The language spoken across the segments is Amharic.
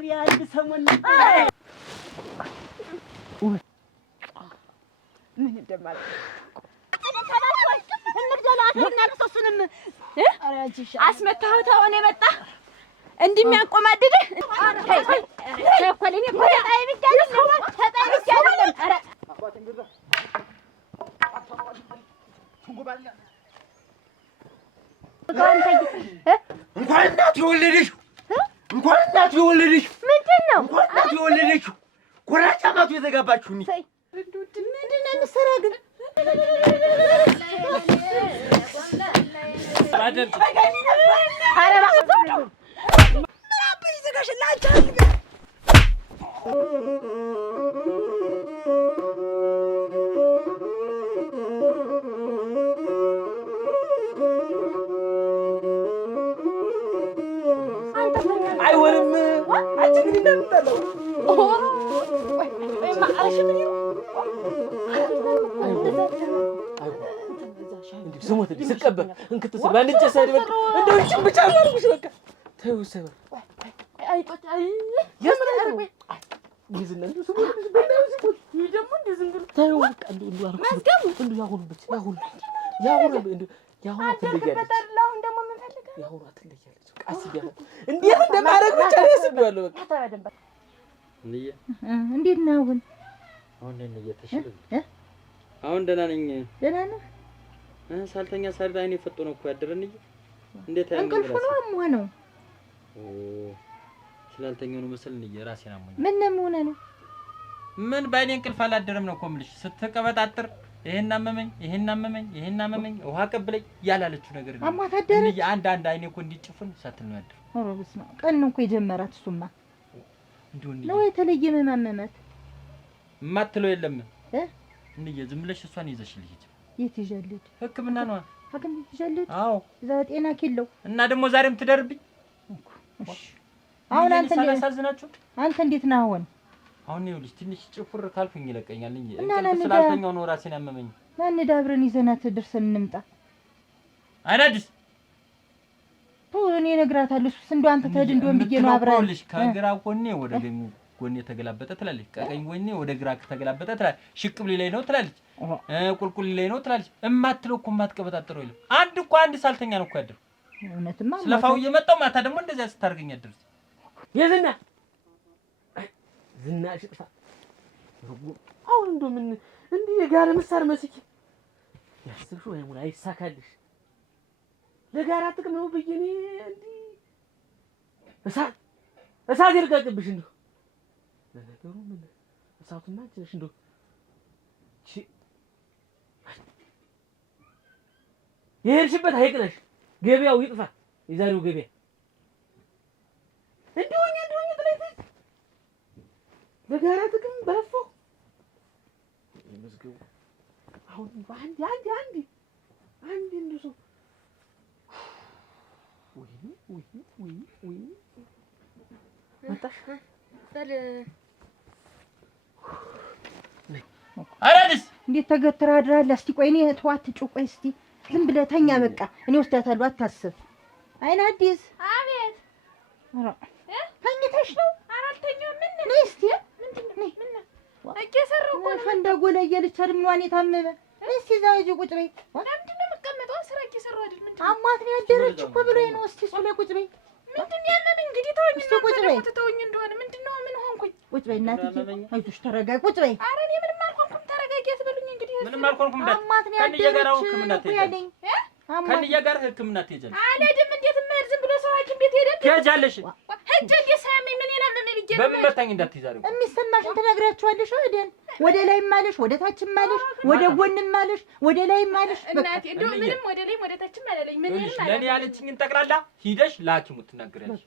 ወሬ አንድ ሰሞን ምን እንደማለት አስመታኸው ተሆነ የመጣ እንዲህ የሚያንቆማድድ ቸኮለኝ እኮ ተጣይ ብቻ አይደለም። ኧረ እንኳን እናት የወለደችው ምንድን ነው እንኳን እናት የወለደችው ኮራጫ ማቱ የተጋባችሁ ምንድን ነው የምትሰራ ግን አይወርም አንቺ ግን እንደምትጠለው ስሞት ስቀበል እንክት ስል ባንጨ ሳይድ በቃ እንደው እቺን ብቻ አልኩሽ። በቃ ተይው ሰበር አይቆጭ አይ የምን ይዝና እንደው ስሞት በእናትህ ስሞት ይደም እንደ ዝም ብሎ ተይው በቃ እንደው አልኩሽ። መስገቡ እንደው ያሁኑበት ያሁኑ እንደው ያሁኑ ትለያለች። ደግሞ ምን ፈልጋ ያሁኑ ትለያለች። ቃስ ቢያ እንዴት እንደማረግ ብቻ ያስብያለሁ። በቃ እንዴት ነው አሁን ነኝ እየተሽለኝ አሁን ደህና ነኝ። ደህና ነህ? ሳልተኛ ሳልዳ አይኔ ፈጦ ነው እኮ ያደረን። እንዴት አይኔ እንቅልፍ ነው አሞህ? ስላልተኛው ነው መሰለኝ ራሴን አሞኝ። ምን ሆነ ነው? ምን ባይኔ እንቅልፍ አላደረም ነው እኮ የምልሽ። ስትቀበጣጥር ይሄን አመመኝ ውሃ ቀብለኝ ያላለችው ነገር ነው። አሟት አደረች። አንድ አይኔ እኮ እንዲጭፍን ሳትል ነው ያደረው። ኧረ በስመ አብ ቀን ነው እኮ የጀመራት። እሱማ ነው የተለየ መማመመት የማትለው የለም እንዴ? ዝም ብለሽ እሷን ይዘሽልኝ ሂጂ። የት ይዣለች? ህክምና ነው ሐኪም ይዣለች። አዎ እዛ ጤና ኪለው እና ደግሞ ዛሬም ትደርብኝ። እሺ አሁን አንተ ሳላሳዝናችሁ አንተ እንዴት ነህ አሁን? አሁን ይኸውልሽ ትንሽ ጭፍር ካልኩኝ ይለቀኛል እንጂ እንቅልፍ ስላልተኛው ነው ራሴን ያመመኝ። ማን ዳብረን ይዘናት ደርሰን እንምጣ። አይናድስ እኔ እነግራታለሁ። እሱስ እንደው አንተ ተድ እንደው ብዬ ነው አብረን ልሽ ከግራ ጎኔ ወደ ጎኔ ተገላበጠ ትላለች። ከቀኝ ጎኔ ወደ ግራ ተገላበጠ ትላለች። ሽቅብ ላይ ነው ትላለች። ቁልቁል ላይ ነው ትላለች። እማትለው እኮ የማትቀበጣጥረው የለም። አንድ ሳልተኛ ነው እኮ ያደረው። እውነትማ ስለፋው እየመጣው ማታ ደግሞ እንደዚያ ስታርገኝ አደረች። የዝና ዝና ሽጥፋ አሁን እንደው ምን እንዲህ የጋራ ምሳር መስኪ ያስብሽው አይሙን አይሳካልሽ። ለጋራ ጥቅም ነው ብዬ እኔ እንዲህ እሳት ይርቀቅብሽ። እንደው ለነገሩ ምን እሳቱማ አንቺ ነሽ። እንደው የሄድሽበት ሀይቅ ነሽ። ገበያው ይጥፋ፣ የዛሬው ገበያ እንደሆነ ጥለይት ለጋራ ጥቅም በለፋው መስገቡ አሁን አንድ እንደው ሰው ወይ መጣሽ በል አራዲስ እንዴት ተገትራ አድራለህ? እስቲ ቆይ እኔ ተዋት ጩቆይ እስቲ ዝም ብለህ ተኛ በቃ እኔ ወስዳታለሁ አታስብ። አይን አዲስ አቤት ኧረ ተኝተሽ ነው? ኧረ አልተኛሁም። ምን ነው ነይ እስቲ ምንድን ነው እየሰራሁ እኮ ነው። ፈንዳጎ ላይ እያለች አይደል ምኗን የታመመ እስቲ እዛ ሂጂ ቁጭ በይ። ለምንድን ነው የምትቀመጠው? ስራ እየሰራሁ አይደል? ምንድን ነው አሟት ነው ያደረች እኮ ብሎኝ ነው። እስቲ እሱ ላይ ቁጭ በይ። ምንድን ነው ያመመኝ? እንግዲህ ተወኝ እስቲ ቁጭ በይ። ተወኝ እንደሆነ ምንድን ነው ምን ሆንኩኝ? ቁጭ በይ እናትዬ አይዞሽ ተረጋጊ ቁጭ በይ። ኧረ እኔ ምንም አልሆንኩም። ተረጋጊ አትበሉኝ እንግዲህ። ምንም አልሆንኩም። እንዳት አሟት ነው ያደረች እኮ ያለኝ ከእንያ ጋር ህክምና ትሄጃለሽ። አልሄድም። እንዴት የማይሄድ ዝም ብሎ ሰው ሐኪም ቤት ሄደን ትሄጃለሽ። ሂጅ እንዴት ሳያመኝ ምን ያመመኝ ብዬሽ ነው። በምን መታኝ እንዳትይዛሪው የሚሰማሽን ትነግራችኋለሽ አይደል? ወደ ላይም አለሽ ወደ ታችም አለሽ ወደ ጎንም አለሽ ወደ ላይም አለሽ። እናቴ እንደው ምንም ወደ ላይም ወደ ታችም አላለኝ። ምን ይልሽ ለኔ ያለችኝን ጠቅላላ ሂደሽ ለሐኪሙ ትናገሪያለሽ።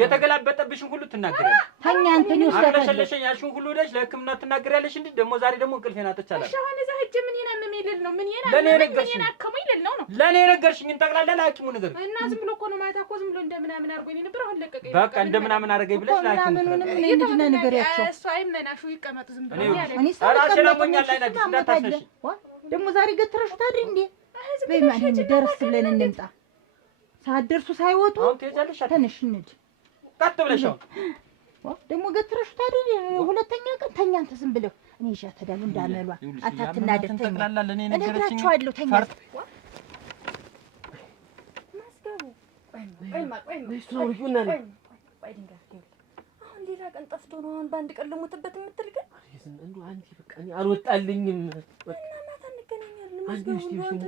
የተገላበጠብሽን ሁሉ ትናገሪያለሽ። ተኛ አንተን ይወስዳታል። አለሽለሽኝ ያልሽውን ሁሉ ሄደሽ ለህክምና ትናገሪያለሽ። እንዴ ደግሞ ዛሬ ደግሞ እንቅልፌን አጥቻለሁ። እሺ አሁን እዛ ሂጅ ምን ያመመኝ ልል ነው? ምን ለኔ ያመመኝ ነገርሽኝ? ምን ያከሙኝ ልል ነው? ለኔ ነገርሽኝን ጠቅላላ ለሐኪሙ ነገር እና ዝም ብሎ እኮ ነው ማታ እኮ ዝም ብሎ እንደምናምን አድርጎኝ ነበር። አሁን ለቀቀኝ። በቃ እንደምናምን አደረገኝ ብለሽ ለሐኪሙ ምንም እንድና ነገርያቸው እሱ አይመናሹ ይቀመጡ ዝም ብሎ ያለ እኔ ደግሞ ዛሬ ገትረሽ ታድሪ እንዴ? በማን ደረስ ብለን እንምጣ። ሳትደርሱ ሳይወጡ አሁን ትሄጃለሽ። ተነሽ እንሂድ። ቀጥ ብለሽ ደግሞ ገትረሽታ አይደል? ሁለተኛ ቀን ተኛ አንተ ዝም ብለው እኔ ይዣት እሄዳለሁ እንዳመሏ አታትናደር ተኛ እነግራቸዋለሁ ተኛ ሌላ ቀን ጠፍቶ ነው አሁን በአንድ ቀን ልሞትበት የምትል ግን እንደው አንቺ በቃ እኔ አልወጣልኝም እና ማታ እንገናኛለን መስገቡ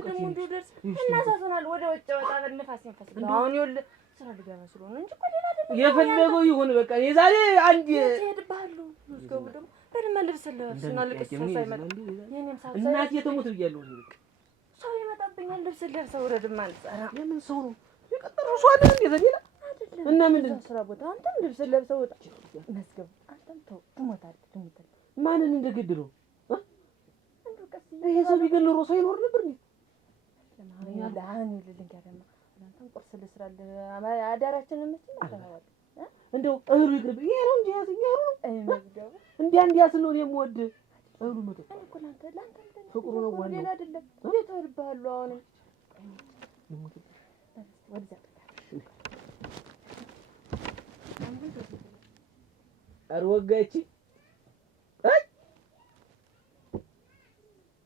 ደግሞ እንደደርስ እናሳዝናል ወደ ውጭ ወጣ በነፋስ ይንፈስ አሁን ይኸውልህ ስራ ልገባ ስለሆነ እንጂ እኮ ሌላ አይደለም የፈለገው ይሁን በቃ የዛሬ አንድ ትሄድብሃሉ መስገቡ ደግሞ በደንብ ልብስ ለብስና ልቅስ ሳይመጣ የኔም ሳብ እናቴ ተሞት ብያለሁ እኔ በቃ ሰው ይመጣብኛል ልብስ ለብሰው ወረድማ አልጸራ ለምን ሰው ነው የቀጠረው ሰው አይደል እንዴ ዘኔላ እና ምንድን ነው ስራ ቦታ አንተም ልብስ ለብሰው ወጣ መስገቡ አንተም ተው ትሞታለህ ማንን እንደገደለው ይሄ ሰው ቢገል ኖሮ ሰው ይኖር ነበር እንዴ ለማን ልልንገርማ አንተም ቁርስ ልስራልህ አዳራችንን ምትመጣው እንደው እህሉ ይቅርብ ይሄ ነው እንጂ ያዘኝ መስገቡ እንዲያ ስለሆነ የምወድ እህሉ መጣ እኮ ላንተ ፍቅሩ ነው ዋናው ሌላ አይደለም እንዴት ወርባሉ አሁን ወደዛ አርወጋቺ አይ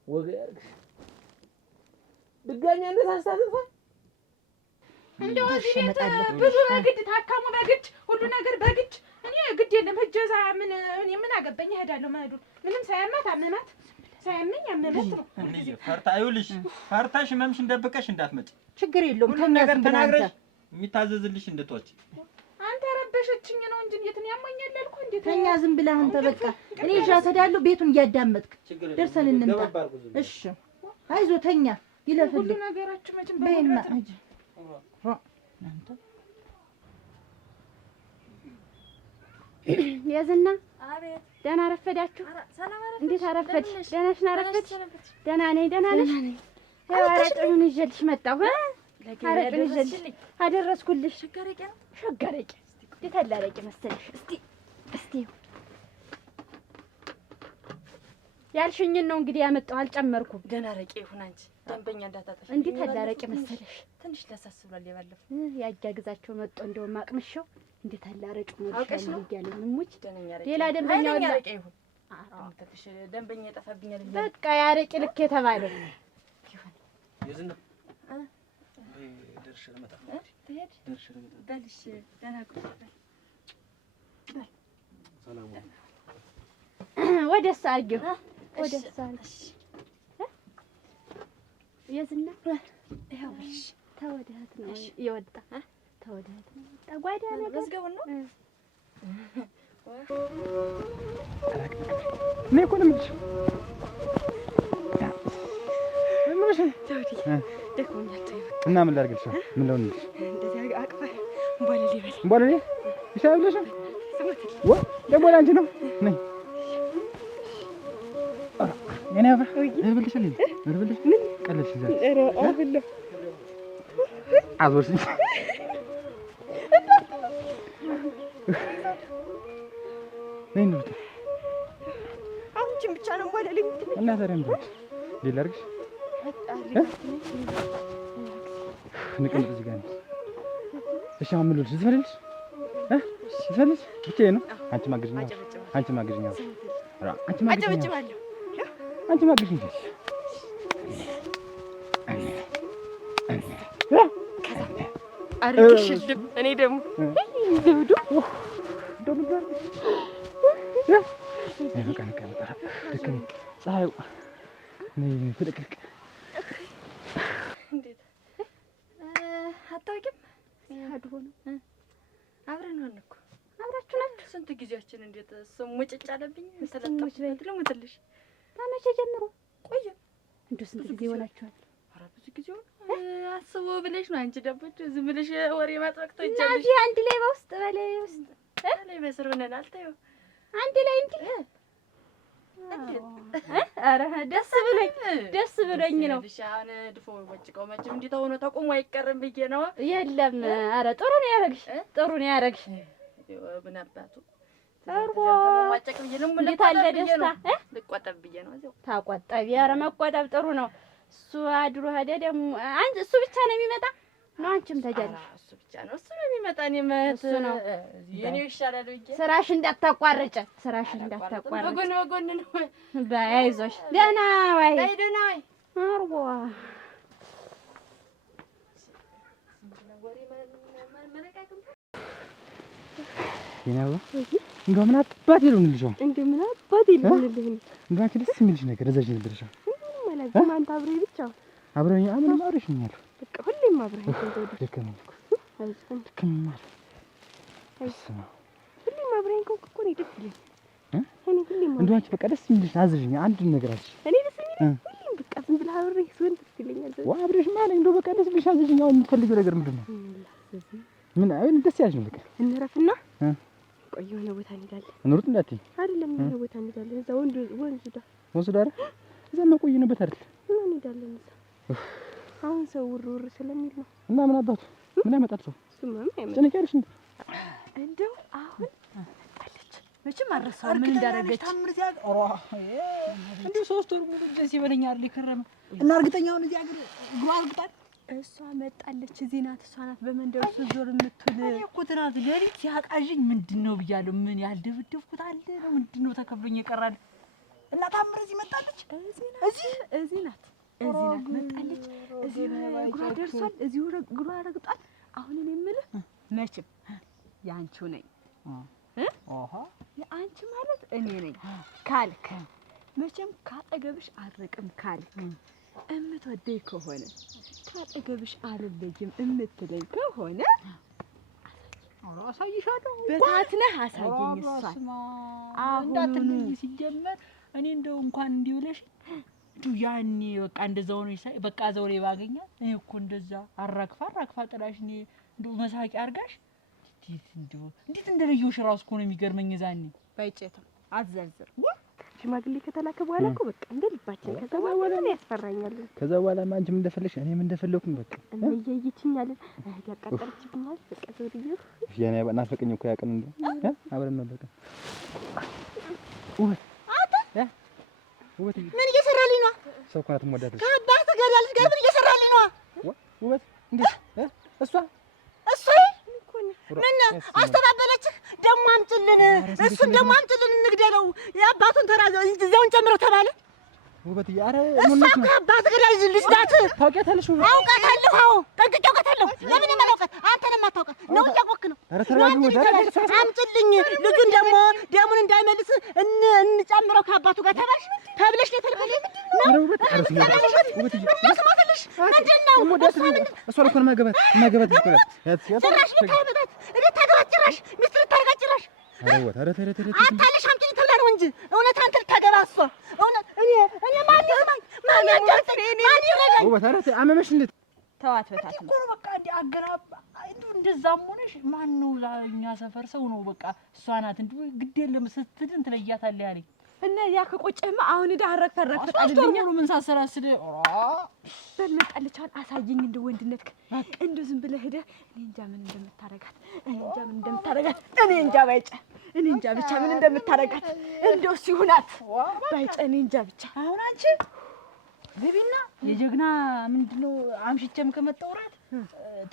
ወጋርክሽ ድጋሚ አንተ ታስታጥፋ እንደው እዚህ ቤት ብዙ በግድ ታካሙ በግድ ሁሉ ነገር በግድ እኔ ግድ የለም ህጀዛ ምን አገባኝ እሄዳለሁ ማሄዱ ምንም ሳያማት አመማት ሳያመኝ አመማት ነው እንዴ ፈርታ አይውልሽ ፈርታሽ ህመምሽን ደብቀሽ እንዳትመጪ ችግር የለውም ተኛ ነገር ተናግረሽ የሚታዘዝልሽ እንድትወጪ አንተ ረበሸችኝ ነው እንጂ እንዴት ነው ያማኛል አልኩ እንዴት ተኛ ዝም ብለህ አንተ በቃ እኔ ይዣት እሄዳለሁ ቤቱን እያዳመጥክ ደርሰን እንምጣ እሺ አይዞህ ተኛ ይለፍልህ ሁሉ ነገራችሁ መቼም በይማ በእውነት አንተ የዝና አቤት ደህና አረፈዳችሁ? ሰላም አረፈድሽ? እንዴት አረፈድሽ? ደህና ነሽ? አረፈድሽ? ደህና ነኝ። ደህና ነሽ? አረቄውን ይዤልሽ መጣሁ። አረቄውን ይዤልሽ አደረስኩልሽ። ሸጋረቄ ነው ሸጋረቄ እንዴት አለ አረቄ መሰለሽ? እስቲ ያልሽኝን ነው እንግዲህ ያመጣሁ አልጨመርኩም። ደህና አረቄ ይሁን አንቺ ደንበኛ እንዳታጠፊ። እንዴት አለ አረቄ መሰለሽ? ትንሽ ለሳስ ብሏል የባለፈው ያጃግዛቸው መጥቶ እንደውም አቅምሻው እንዴት አለ አረቄ ነው አውቀሽ ነው ይያለኝ ምሙች ደነኛ አረቄ ሌላ ደንበኛ ወላ አረቄ ይሁን አጥተሽ ደንበኛ ይጠፋብኛል በቃ ያረቄ ልክ የተባለው የዝና ደርሽ ለመጣ ትሄድ ደርሽ ለመጣ በልሽ ደህና ቆይ ሰላም ወደስ አርጊው ወደስ አርጊ የዝና ይኸው በልሽ ተወደህት ነው የወጣ ተወደህት ነው የወጣ ጓዳ ነገር መዝገቡን ነው ምን እኮ ነው የምልሽ ደክሞኛል እና ምን ላድርግልሽ ምን ልሆንልሽ እንደዚህ አቅፈህ እንቧለሌ በል እንቧለሌ ይሻልልሽ ወ ደግሞ ላንቺ ነው ነይ እኔ አባ እብልሽ ልኝ እብልሽ ቀለልሽ ይዛል ኧረ አብላ አዞርሽ ነይ ነው አንቺን ብቻ ነው እንቧለሌ እና ታዲያ ምን ሌላ አድርግሽ ንቅምጥ እዚህ ጋር ነው። እሺ አሁን ምን ልልሽ ዝፈልልሽ ዝፈልልሽ ብቻዬን ነው። አንቺ ማግዥኝ አንቺ ማግዥኝ አንቺ ማግዥኝ አንቺ ማግዥኝ አርግሽልም እኔ ደግሞ ልብዱ ፀሐዩ ፍልቅልቅ እንዴት አታውቂም? ሲያዱ ሆነ አብረን ሆነ እኮ አብራችሁ ናችሁ? ስንት ጊዜያችን እንዴት እሱም ሙጭጭ አለብኝ ተለጣፍኩት ልሙትልሽ ታመቼ ጀምሮ ቆየ እንደው ስንት ጊዜ ሆናችኋል? ኧረ ብዙ ጊዜ ሆነ አስቦ ብለሽ ነው አንቺ ደቦች ዝም ብለሽ ወሬ ማጥወቅቶ እና ይቻለሽ እዚህ አንድ ላይ በውስጥ በላይ ውስጥ ላይ በስር ሆነናል ተይው አንድ ላይ እንዴ ኧረ ደስ ብሎኝ ነው። አሁን ድፎ ወጭቀው መቼም እንዲህ ተሆኖ ተቆሞ አይቀርም ብዬ ነው። የለም ኧረ ጥሩ ነው ያደረግሽ ጥሩ ነው ያደረግሽ። ምን አባቱ ጥሩ ማጨቅ ብዬ ነው እንዴት አለ ደስታ ልቆጠብ ብዬ ነው እዚያው ታቆጠቢ። ኧረ መቆጠብ ጥሩ ነው። እሱ አድሮ ሄደ ደግሞ አንቺ እሱ ብቻ ነው የሚመጣ ነው አንቺም ተጃለሽ። እሱ ብቻ ነው እሱ ነው የሚመጣ። እኔ ማለት እሱ ነው የኔው ይሻላል ብዬ ስራሽ እንዳታቋርጭ በጎን ነው። በይ አይዞሽ። ደህና ወይ ደህና ወይ አርጎ የናው እንደው ምን አባቴ ልሆንልሽ? እንደው ምን አባቴ ልሆንልህ? እንደው አንቺ ደስ የሚልሽ ነገር እዛሽ ነበርሽ። ማለት ማን ታብሬ ብቻ አብረኝ አሁንም አብረሽ ነው ያለው። በቃ ሁሌም አብረኝ ተወደደ። ደከመኝ እኮ አይዞህ ደከመኝ ማለት ሁሌም አብረኝ እኮ ነው ደስ ይለኝ። እኔ ሁሌም እንደው አንቺ በቃ ደስ የሚልሽ አዝዥኝ አንድ ነገር አዝሽ። እኔ ደስ የሚለኝ ሁሌም በቃ ዝም ብለህ አብረኝ ሲሆን ደስ ይለኛል። አብረሽ ማለት እንደው በቃ ደስ የሚልሽ አዝዥኝ። አሁን የምትፈልጊው ነገር ምንድን ነው? ምን አይን ደስ ያለሽ ነው? በቃ እንረፍና ቆይ የሆነ ቦታ እንሄዳለን። እንሩጥ እንዳትዪ አይደለም የሆነ ቦታ እንሄዳለን። እዛ ወንዙ ዳር እዛ መቆየንበት አይደል? እና እንሄዳለን እዛ። አሁን ሰው ውር ስለሚል ነው። እና ምን አባቱ ምን ያመጣል ሰው? እሱማ ምን ያመጣል? ጭንቀልሽ እንዴ? እንደው አሁን መጣለች። መቼም አረሳው ምን እንዳደረገች ታምር ሲያቅ እንዴ 3 ወር ሙሉ ደስ ይበለኛል አይደል ከረመ እና እርግጠኛውን እዚህ አገር እግሯ አርግጣል። እሷ መጣለች። እዚህ ናት። እሷ ናት በመንደሩ ዞር የምትውል። እኔ እኮ ትናንት ሌሊት ሲያቃዥኝ ምንድነው ብያለሁ። ምን ያልደብደብኩት አለ ነው ምንድነው ተከፍሎኝ ይቀራል። እና ታምር እዚህ መጣለች። እዚህ ናት መጣለች። እዚህ እግሯ ደርሷል። እዚህ እግሯ ረግጧል። አሁን እኔ የምልህ መቼም ያንቺው ነኝ የአንቺ ማለት እኔ ነኝ ካልክ መቼም ካጠገብሽ አርቅም ካልክ እምትወደኝ ከሆነ ካጠገብሽ አልለይም እምትለኝ ከሆነ አሳይሻለሁ። በታትነህ አሳየኝ። እሷን አሁን ሲጀመር እኔ እንደው እንኳን እንዲህ ብለሽ እንደው ያኔ በቃ እንደዛው ነው ሳይ በቃ ዘውሬ ባገኛት እኔ እኮ እንደዛ አራግፋ ጥላሽ እኔ እንደው መሳቂያ አርጋሽ እንዴት እንደለየሁሽ እራሱ እኮ ነው የሚገርመኝ። ዛኔ ባይጨትም አትዘርዝር። ሽማግሌ ከተላከ በኋላ እኮ በቃ እንደ ልባችን ከዛ በኋላ ነው ያስፈራኛል። ከዛ በኋላ አንቺም እንደፈለግሽ እኔም እንደፈለኩኝ በቃ እየይችኛል ያቃጠለችብኛል። በቃ ዘውድዬ ያኔ ናፈቀኝ እኮ ያቀን እንዴ አብረን ነው በቃ ውበት ምን እየሰራልኝ ነው? ሰው ካት ሞዳት ከአባት ጋር ያለሽ ጋር ምን እየሰራልኝ ነው? ውበት እንዴ እሷ ምን አስተባበለች? ደሞ አምጪልን፣ እሱን ደሞ አምጪልን እንግደለው፣ የአባቱን ተራዘ እዛውን ጨምረው ተባለ። ውበት ያረ እሷ ከአባት ጋር ያለሽ ልጅ ናት። ታውቂያታለሽ? አውቃታለሁ። አዎ ጠንቅቄ አውቃታለሁ። ለምን የማላውቃት? አንተ ነው የማታውቃት ነው እያወቅህ ነው። አምጪልኝ፣ ልጁን ደግሞ ደሙን እንዳይመልስ እንጨምረው ከአባቱ ጋር ተብለሽ ነው የተልከልኝ። እሷ እኮ ነው ማገባት ጭራሽ ልታገባት ልታገባት ጭራሽ ሚስት ልታረጋት ጭራሽ አታለሽ አምጪልኝ ተብላ ነው እንጂ እውነት አንተ ልታገባ እሷ እውነት እኔ ማን ይስማኝ ማን ያዳምጠኝ ማን ይረዳኝ? ውበት ኧረ አመመሽ እንዴት ተዋት በታት እኮ ነው በቃ እንደ አገራባ እንደዛም ሆነሽ ማን ነው እኛ ሰፈር ሰው ነው በቃ እሷ ናት እንዴ ግድ የለም ስትድን ትለያታለህ ያለኝ እና ያ ከቆጨህማ አሁን እዳ አረክ ፈቃድልኝ ነው ምን ሳሰራስደ በልመጣለች። አሁን አሳየኝ እንደ ወንድነትክ እንደው ዝም ብለህ ሄደህ እኔ እንጃ ምን እንደምታረጋት እኔ እንጃ ባይጨ እኔ እንጃ ብቻ ምን እንደምታረጋት እንደው ሲሆናት ባይጨ እኔ እንጃ ብቻ። አሁን አንቺ ግቢና የጀግና ምንድነው አምሽቼም ከመጣው ራት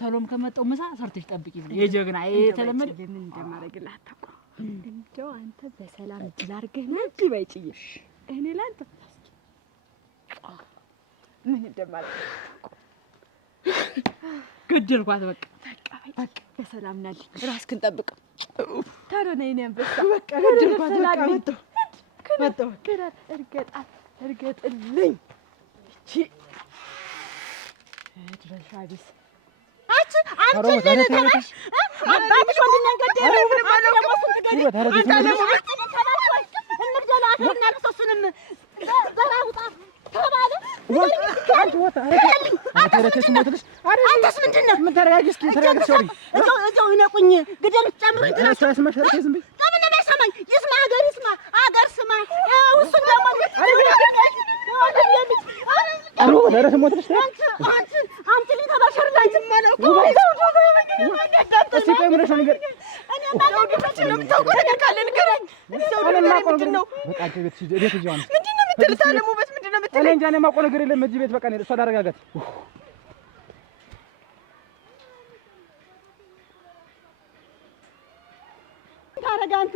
ተሎም ከመጣው ምሳ ሰርተሽ ጠብቂ ብለሽ የጀግና የተለመደ ምን እንደማረግልህ አታውቅም። እንደው አንተ በሰላም ላርገህ ነው እንጂ ባይጭየሽ እኔ ላንተ ምን እንደማረግ ገደልኳት። በቃ በሰላም ናልኝ። ራስክን ጠብቅ። ታዲያ ነኝ እኔ አንበሳ በቃ ገደልኳት። መጣሁ እርገጥልኝ እቺ ድረሻቢስ አንቺ ለነተሽ አባትሽ ወንድና ገደለ ምን ማለት ነው? እሱን ትገደል አንተ ደግሞ እንግደላ አፈና ለሶስንም ዘራውጣ ተባለ አንተስ ምንድን ነው? ምን ተረጋጊ እስኪ ተረጋጊ። ሶሪ እዛው ይነቁኝ ግደል ጨምሩኝ ትራስ ዝም በይ። ለምን ነው የማይሰማኝ? ይስማ አገር ስማ እሱን ደግሞ ታረግ አንተ?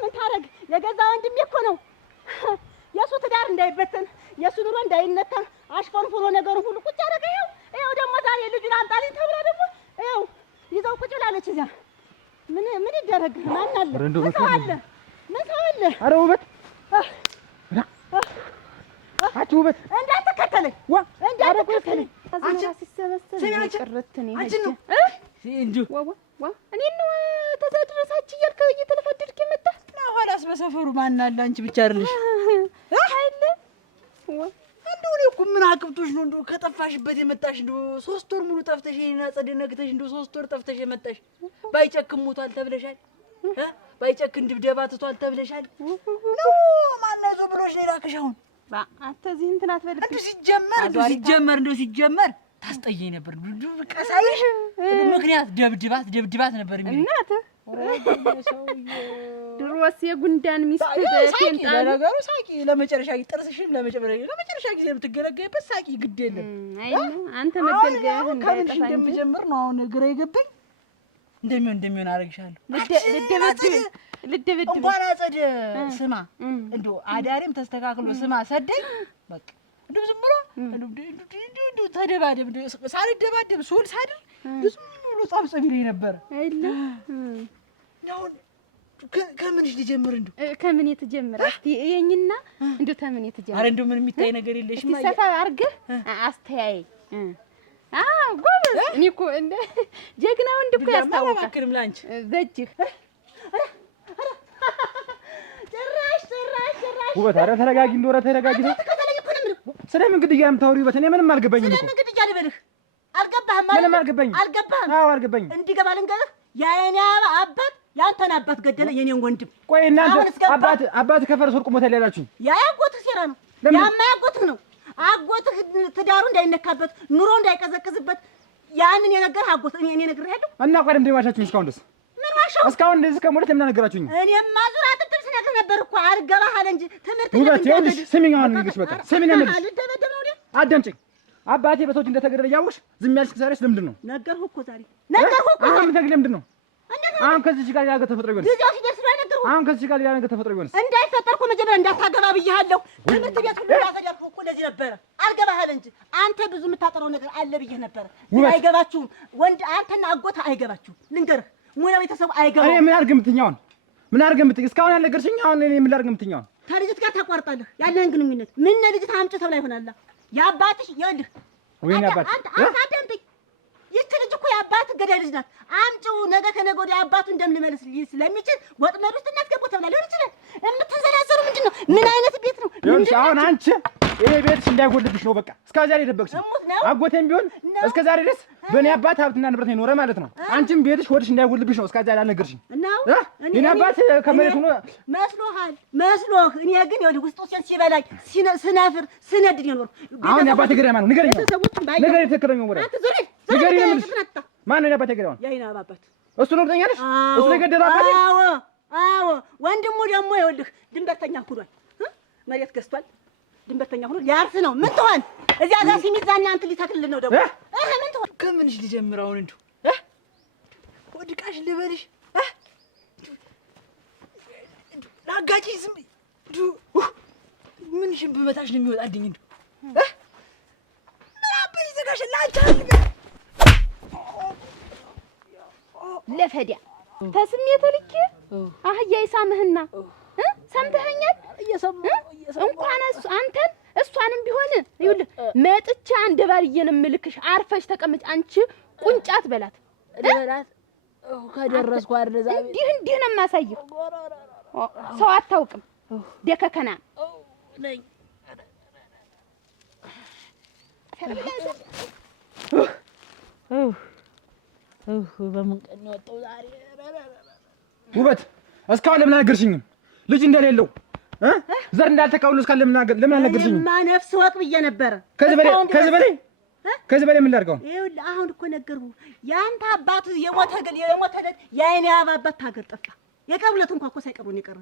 ምን ታረግ? የገዛ ወንድሜ እኮ ነው። የእሱ ትዳር እንዳይበተን የእሱ ኑሮ እንዳይነካ አሽፈንፍሮ ነገሩን ሁሉ ቁጭ አደረገ። ይኸው ደግሞ ዛሬ ልጁን አምጣልኝ ተብላ ደግሞ ይኸው ይዘው ቁጭ ብላለች እዚያ። ምን ይደረግ? ማን አለ? ምን ሰው አለ? ምን ሰው አለ? ኧረ ውበት አንቺ ውበት እንዳትከተለኝ እንዳትከተለኝ። አንቺ ሲሰበሰብ ይቀርተኝ እንዲሁ እኔ ነው ተዛ ድረሳች እያልከ እየተለፈደድክ የመጣ ነው። ኋላስ በሰፈሩ ማን አለ? አንቺ ብቻ አይደለሽ አይደለ? እንደው እኔ እኮ ምን አቅብቶሽ ነው እንደው ከጠፋሽበት የመጣሽ? እንደው 3 ወር ሙሉ ጠፍተሽ እኔን አጸደነግተሽ እንደው 3 ወር ጠፍተሽ የመጣሽ። ባይጨክም ሞቷል ተብለሻል። ባይጨክን ድብደባ ትቷል ተብለሻል። ነው ማን ያዞ ብሎሽ ነው የላከሽ? አሁን አንተ እዚህ እንትን አትበልብኝ። እንደው ሲጀመር ታስጠየኝ ነበር። ቀሳይሽ ምክንያት ደብድባት ነበር የሚል እናት ድሮስ የጉንዳን ሚስት በቴንጣ ነገሩ ሳቂ። ለመጨረሻ ጥርስሽን ለመጨረሻ ጊዜ የምትገለገይበት ሳቂ። ግድ የለም አንተ መገልገያህ ከምንሽ እንደምጀምር ነው አሁን ግራ የገባኝ። እንደሚሆን አደርግሻለሁ። ልደበድብ እንኳን አጸደ ስማ እንደው አዳሪም ተስተካክሎ ስማ ሰደኝ በቃ እንደው ዝም ብሎ እንደው ተደባደብ ሳልደባደብ ሱል ሳድር ዝም ብሎ ጻብጸብ ይለኝ ነበር አይደል? አሁን ከምንሽ ልጀምር? እንደው ከምን የተጀመረ እስቲ እየኝና እንደው ከምን የተጀመረ? ኧረ እንደው ምን የሚታይ ነገር የለሽም። ሰፋ አድርገህ አስተያይ። ጎበዝ። እኔ እኮ እንደ ጀግና ወንድ እኮ ያስታውቃል። አላማክርም ላንቺ በእጅህ ጭራሽ ውበት። ኧረ ተረጋጊ፣ እንደው ኧረ ተረጋጊ። ስለምን ግድያ የምታወሪው? ውበት እኔ ምንም አልገባኝም እኮ። ስለምን ግድያ ልበልህ? አልገባህም ማለት ምንም አልገባኝም። አልገባህም? አዎ አልገባኝም። እንዲገባ ልንገርህ፣ የእኔ አባት ያንተን አባት ገደለ፣ የኔን ወንድም። ቆይ እናንተ አባት ከፈረስ ወርቁ ሞታል ያላችሁኝ? ያ ያጎትህ ሴራ ነው። ያማ ያጎትህ ነው። አጎትህ ትዳሩ እንዳይነካበት ኑሮ እንዳይቀዘቅዝበት ያንን የነገርህ አጎትህ እኔ ነግሬሃለሁ። እና ቆይ ለምንድን ነው የዋሻችሁኝ እስካሁን ድረስ? ምን ዋሻው? እስካሁን እንደዚህ ከሞለት ለምን አልነገራችሁኝ? እኔማ ዙራ አጥጥም ስነግርህ ነበር እኮ አልገባህ አለ እንጂ ትምህርት ውበት ይኸውልሽ፣ ስሚኝ አሁን ንግሽ በቃ ስሚኝ ነው። ልደበደብ ነው። አዳምጪኝ። አባቴ በሰዎች እንደተገደለ እያወቅሽ ዝም ያልሽ ዛሬስ ለምንድን ነው? ነገርኩህ እኮ ዛሬ ነገርኩህ እኮ። አሁን የምትነግሪኝ ለምንድን ነው? አሁን ከዚህ ጋር ሌላ ነገር ተፈጥሮ ይሆንስ? ጊዜው ሲደርስ ነው ነገርኩህ። አሁን ከዚህ ጋር ሌላ ነገር ተፈጥሮ ይሆንስ? እንዳይፈጠር እኮ መጀመሪያ እንዳታገባ ብዬሃለሁ። ትምህርት ቤት ሁሉ ያገዳልኩህ እኮ ለዚህ ነበረ። አልገባህ አለ እንጂ አንተ ብዙ የምታጠረው ነገር አለ ብዬህ ነበረ። አይገባችሁም። ወንድ አንተና አጎትህ አይገባችሁም። ልንገርህ ሙያ ቤተሰቡ አይገባም። እኔ ምን አድርግ የምትኛውን ምን አድርግ የምትኝ እስካሁን ያልነገርሽኝ፣ አሁን እኔ ምን ላድርግ የምትኛውን? ከልጅት ጋር ታቋርጣለህ ያለህን ግንኙነት። ምን ልጅት አምጪ ተብላ ይሆናል የአባትሽ ይኸውልህ። ወይኔ አባት አንተ አዳምጠኝ። ይህች ልጅ እኮ የአባትህ ገዳይ ልጅ ናት። አምጪው ነገ ከነገ ወዲያ አባቱ እንደምንመልስ ስለሚችል ወጥመድ ውስጥ እናስገባው ተብላ ሊሆን ይችላል። የምትንዘላዘሩ ምንድን ነው? ምን አይነት ቤት ነው? ይኸውልሽ አሁን አንቺ ይሄ ቤትሽ እንዳይጎልብሽ ነው በቃ። እስከ ዛሬ ደበቅሽኝ። አጎቴም ቢሆን እስከ ዛሬ ድረስ በእኔ አባት ሀብትና ንብረት ነው የኖረ ማለት ነው። አንቺም ቤትሽ ሆድሽ እንዳይጎልብሽ ነው እስከ ዛሬ አልነገርሽኝ። የእኔ አባት ከመሬት ሆኖ መስሎህ። እኔ ግን ይኸውልህ ውስጡ ሲበላኝ ስነፍር ስነድድ የኖርኩ። አሁን የአባቴ ገዳይ ማነው? ንገረኝ። ንገረኝ ትክክለኛው ወሬ ንገረኝ። ማነው የአባቴ ገዳይ? የዓይን አባት እሱ ነው ብለኛለሽ? እሱ ነው የገደለው አባቴ? አዎ። ወንድሙ ደግሞ ይኸውልህ ድንበርተኛ ሆኗል። መሬት ገዝቷል። ድንበርተኛ ሆኖ ሊያርስ ነው። ምን ትሆን እዚያ ጋር ሲሚዛና አንተ ሊተክልልን ነው ደግሞ። ምን ትሆን? ከምንሽ ልጀምር አሁን? እንደው ወድቃሽ ልበልሽ? ላጋጭሽ ዝም ምንሽን ብመታሽ ነው የሚወጣልኝ? እንደው ምን አበይ ዘጋሽ ላንቺ ለፈዲያ ተስሜት ልክ አህያ ይሳምህና ሰምተኸኛል? እንኳን አንተን እሷንም ቢሆን ይኸውልህ መጥቻ እንደ ባልየን ምልክሽ አርፈሽ ተቀመጭ። አንቺ ቁንጫት በላት ከደረስኩ አይደል ዛሬ እንዲህ ነው የማሳይህ። ሰው አታውቅም ደከከና ነኝ። በምን ቀን ነው የወጣው ዛሬ? ውበት እስካሁን ለምን አልነገርሽኝም? ልጅ እንደሌለው ዘር እንዳልተካውሉ እስካሁን ለምን አልነገርሽኝም? እኔማ ነፍስ ወቅ ብዬ ነበረ። ከዚህ በላይ ምን ላድርገው? ይኸውልህ አሁን እኮ ነገርኩህ። የአንተ አባት የሞተ የዓይኔ አባት ታገር ጠፋ። የቀብለት እንኳን እኮ ሳይቀሩ ነው የቀረ።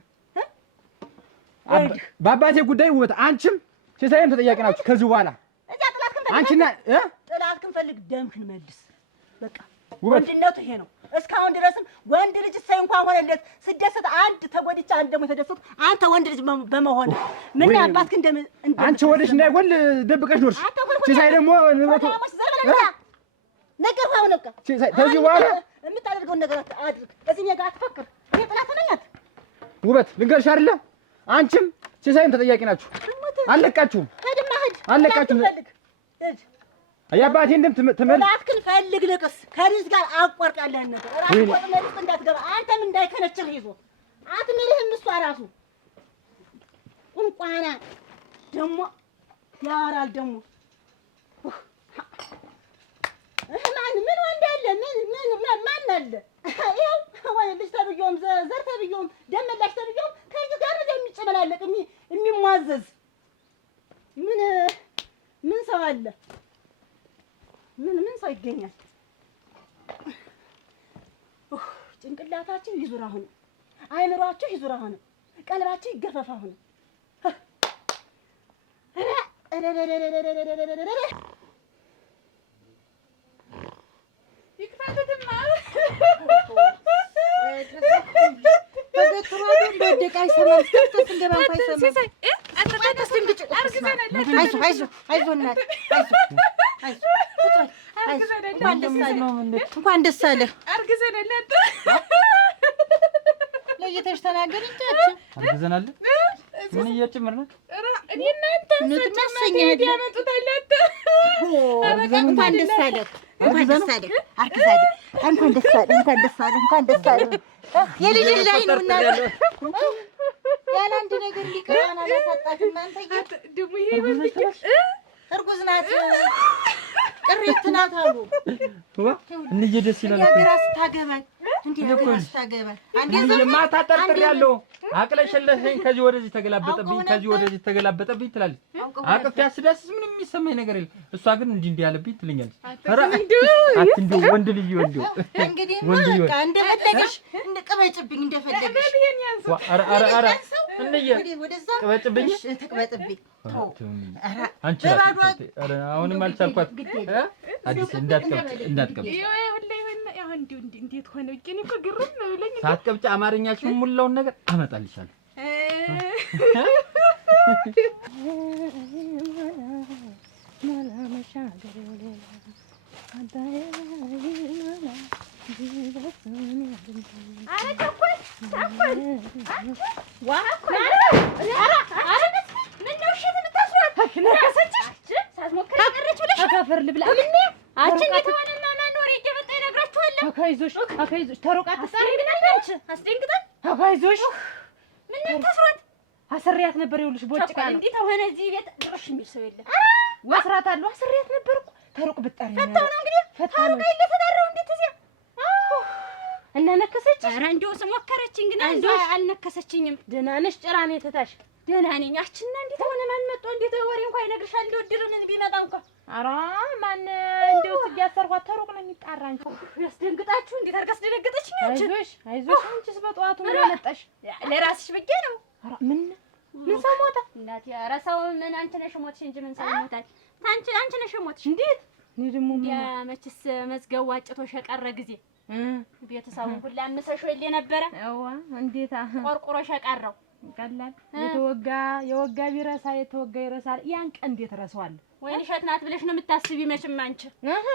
በአባቴ ጉዳይ ውበት አንቺም ሲሳይም ተጠያቂ ናችሁ። ከዚህ በኋላ እዚያ ጥላትክን ፈልግ፣ አንቺና ጥላትክን ፈልግ፣ ደምህን መልስ። በቃ ወንድነቱ ይሄ ነው። እስካሁን ድረስም ወንድ ልጅ ሳይ እንኳን ሆነለት ስደሰት አንድ ተጎድቻ አንድ ደግሞ የተደሰት አንተ ወንድ ልጅ በመሆን ምን አባት ግን አንቺ ወደሽ እንዳይጎል ደብቀሽ ኖርሽ። ሲሳይ ደግሞ ንብረቱ ነገር ሆነ በቃ ከዚህ በኋላ የምታደርገውን ነገር አድርግ። እዚህ ጋር አትፈክር። እኔ ጥላት ነኝ። ውበት ልንገርሽ አይደለ አንቺም ሲሳይም ተጠያቂ ናችሁ። አለቃችሁም አለቃችሁም አያባቴ እንደምትመል ላትክን ፈልግ ልቅስ ከሪዝ ጋር አቋርጥ ያለህን ነገር ራስ ወጥ መልስ እንዳትገባ አንተም እንዳይከነችል ይዞ አትምልህም። እሷ ራሱ ቁንቋና ደግሞ ያወራል ደግሞ ምን ወንድ አለ ምን ማን አለ? ይኸው ወይ ልጅ ተብዬውም ዘር ተብዬውም ደመላሽ ተብዬውም ከዚህ ጋር ነው የሚጨመላለቅ የሚሟዘዝ ምን ሰው አለ? ምን ሰው ይገኛል? ጭንቅላታችሁ ይዙር አሁን፣ አይምሯችሁ ይዙር አሁን፣ ቀልባችሁ ይገፈፍ አሁን። ይክፈቱትማ እንኳን ደስ አለህ። አርግዘናል። ለየተሽ ተናገር እንጂ አርግዘናል። ምን እየጨመርን ነው? እኔ እናንተ ሰኛት ያመጡታል። እንኳን ደስ አለህ። እንኳን ደስ አለህ። አርግዛለህ። እንኳን ደስ አለህ። እንኳን ደስ አለህ። እንኳን ደስ አለህ። የልጅ ላይ ነው እና ያለ አንድ ነገር ሊቀራና ለሰጣችሁ እናንተ ደግሞ ይሄ ወንድ እርጉዝ ናት። ቅሪት ናት አሉ እንዴ ደስ ይላል። ያገራ ስታገባኝ እንዴ ያገራ ስታገባኝ አንዴ ማታ ጠርጥር ያለው አቅለሸለሸኝ ከዚህ ወደዚህ ተገላበጠብኝ ከዚህ ወደዚህ ተገላበጠብኝ ትላለች። አቅፍ ያስዳስስ ምንም የሚሰማኝ ነገር የለም። እሷ ግን እንዲህ ያለብኝ ትለኛለች። ኧረ አትንዲው ወንድ ልጅ ወንዲው እንግዲህ በቃ እንደፈለገሽ እንቀበጭብኝ እንደፈለገሽ ኧረ እንዬ ቅበጭብኝ ተቅበጥብኝ አንቺ ኧረ አሁንም አልቻልኳት። አዲስ እንዳትቀብጭ እንዴት ሆነ? ግን እኮ ግሩም ነው ብለኝ ሳትቀብጭ አማርኛችን ሙላውን ነገር አመጣልሻለሁ። አካይዞሽ ተሮቃ ተሳሪብናለች። አስደንግጣል። አካይዞሽ ምን ተስራት አስሪያት ነበር። ይኸውልሽ ቦጭቃ ነው እንዴ ተሆነ እዚህ ቤት ድርሽ የሚል ሰው የለም። ወስራት አሉ አስሪያት ነበር እኮ ተሮቅ ብጣሪ ነው ፈታው ነው እንግዲህ ፈታው ነው ይለተዳረው እንዴት እዚያ እና ነከሰች። ኧረ እንደው ስሞከረችኝ ግን አልነከሰችኝም። ደህና ነሽ? ጭራኔ ተታሽ ደህና ነኝ። አችና እንዴት ሆነ? ማን መጣ? እንዴት ወሬ እንኳን ይነግርሻል። እንደው ድርን ቢመጣ እንኳን ኧረ ማን እንደው ሲያሰርኳት ተሮቅ ነው የሚጣራ እንጂ ያስደንግጣችሁ። እንዴት አድርጋ አስደነገጠችኝ። አይዞሽ አንቺስ በጠዋቱ ምን መጣሽ? ለራስሽ ብዬ ነው። ኧረ ምን ሰው ሞተ እናቴ? ኧረ ሰው ምን አንቺ ነሽ ሞትሽ እንጂ ምን ሰው ሞታል? አንቺ ነሽ ሞትሽ። እንዴት እኔ ደግሞ መችስ መዝገቡ አጭቶሽ የቀረ ጊዜ ቤተሰቡን ሁላ አምሰሽ ወል የነበረ አዋ እንዴታ ቆርቆሮሽ የቀረው ቀላል የወጋ ቢረሳ የተወጋ ይረሳል። ያን ቀን እንዴት ረሳዋለሁ? ወይን እሸት ናት ብለሽ ነው የምታስቢ መቼም አንቺ።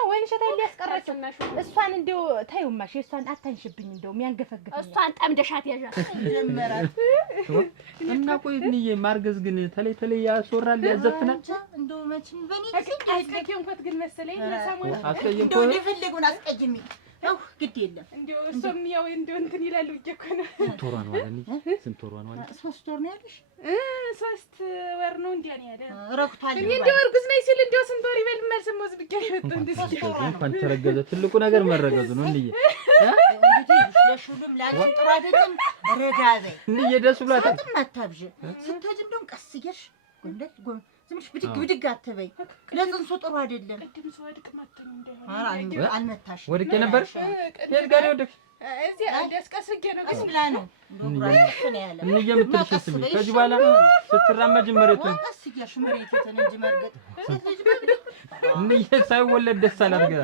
ወይን እሸት አይደል ያስቀረችው? እሷን እንደው ታዩማሽ እሷን አታንሽብኝ። እንደው የሚያንገፈግፍ እሷን ጠምደሻት ያዣት ጀመራት እና ቆይ እንዬ ማርገዝ ግን ተለይ ያስወራል ያዘፍናል። እንደው መቼም በኔ አስቀየምኩት ግን መሰለኝ ለሰሞኑ አስቀየምኩት። እንደው የፈለጉን አስቀይሚ ግድ የለም። እንደው እሱም ያው እንደው እንትን ይላሉ እኮ ነው። ስንት ወሯ ነው አለኝ? ስንት ወሯ ነው አለኝ? 3 ወር ነው ያለሽ? 3 ወር ነው እንዴ ነው ያለ? ረክቷል። እንደው እርጉዝ ነኝ ሲል እንደው ስንት ወር ይበል መልስ ሞዝ ብቻ ይወጣ እንደዚህ እንኳን ተረገዘ። ትልቁ ነገር መረገዙ ነው እንዴ? ለሹሉም ላጭ ጥሩ አይደለም። ረጋዘ እንዴ ደስ ብሏታል። አታብዥ ስትሄጂ እንደውም ቀስ እያልሽ ጎንደል ዝምሽ ብድግ አትበይ። ለጽንሱ ጥሩ አይደለም። ቅድም ሰው አድቅ ማተኝ እንደሆነ ኧረ አልመታሽ። ወድቄ ነበር። የት ጋር ነው ወደቅሽ? እዚህ አንደስቀስጌ ነው ቀስ ብላ ነው እንደውራሽ ነው ያለ። ምን የምትልሽ ስሚ። ከዚህ በኋላ ስትራመጅ መሬቱን ቀስ እያልሽ መሬቱን እንጂ መርገጥ እንዴ ሳይወለድ ደስ አላት ገና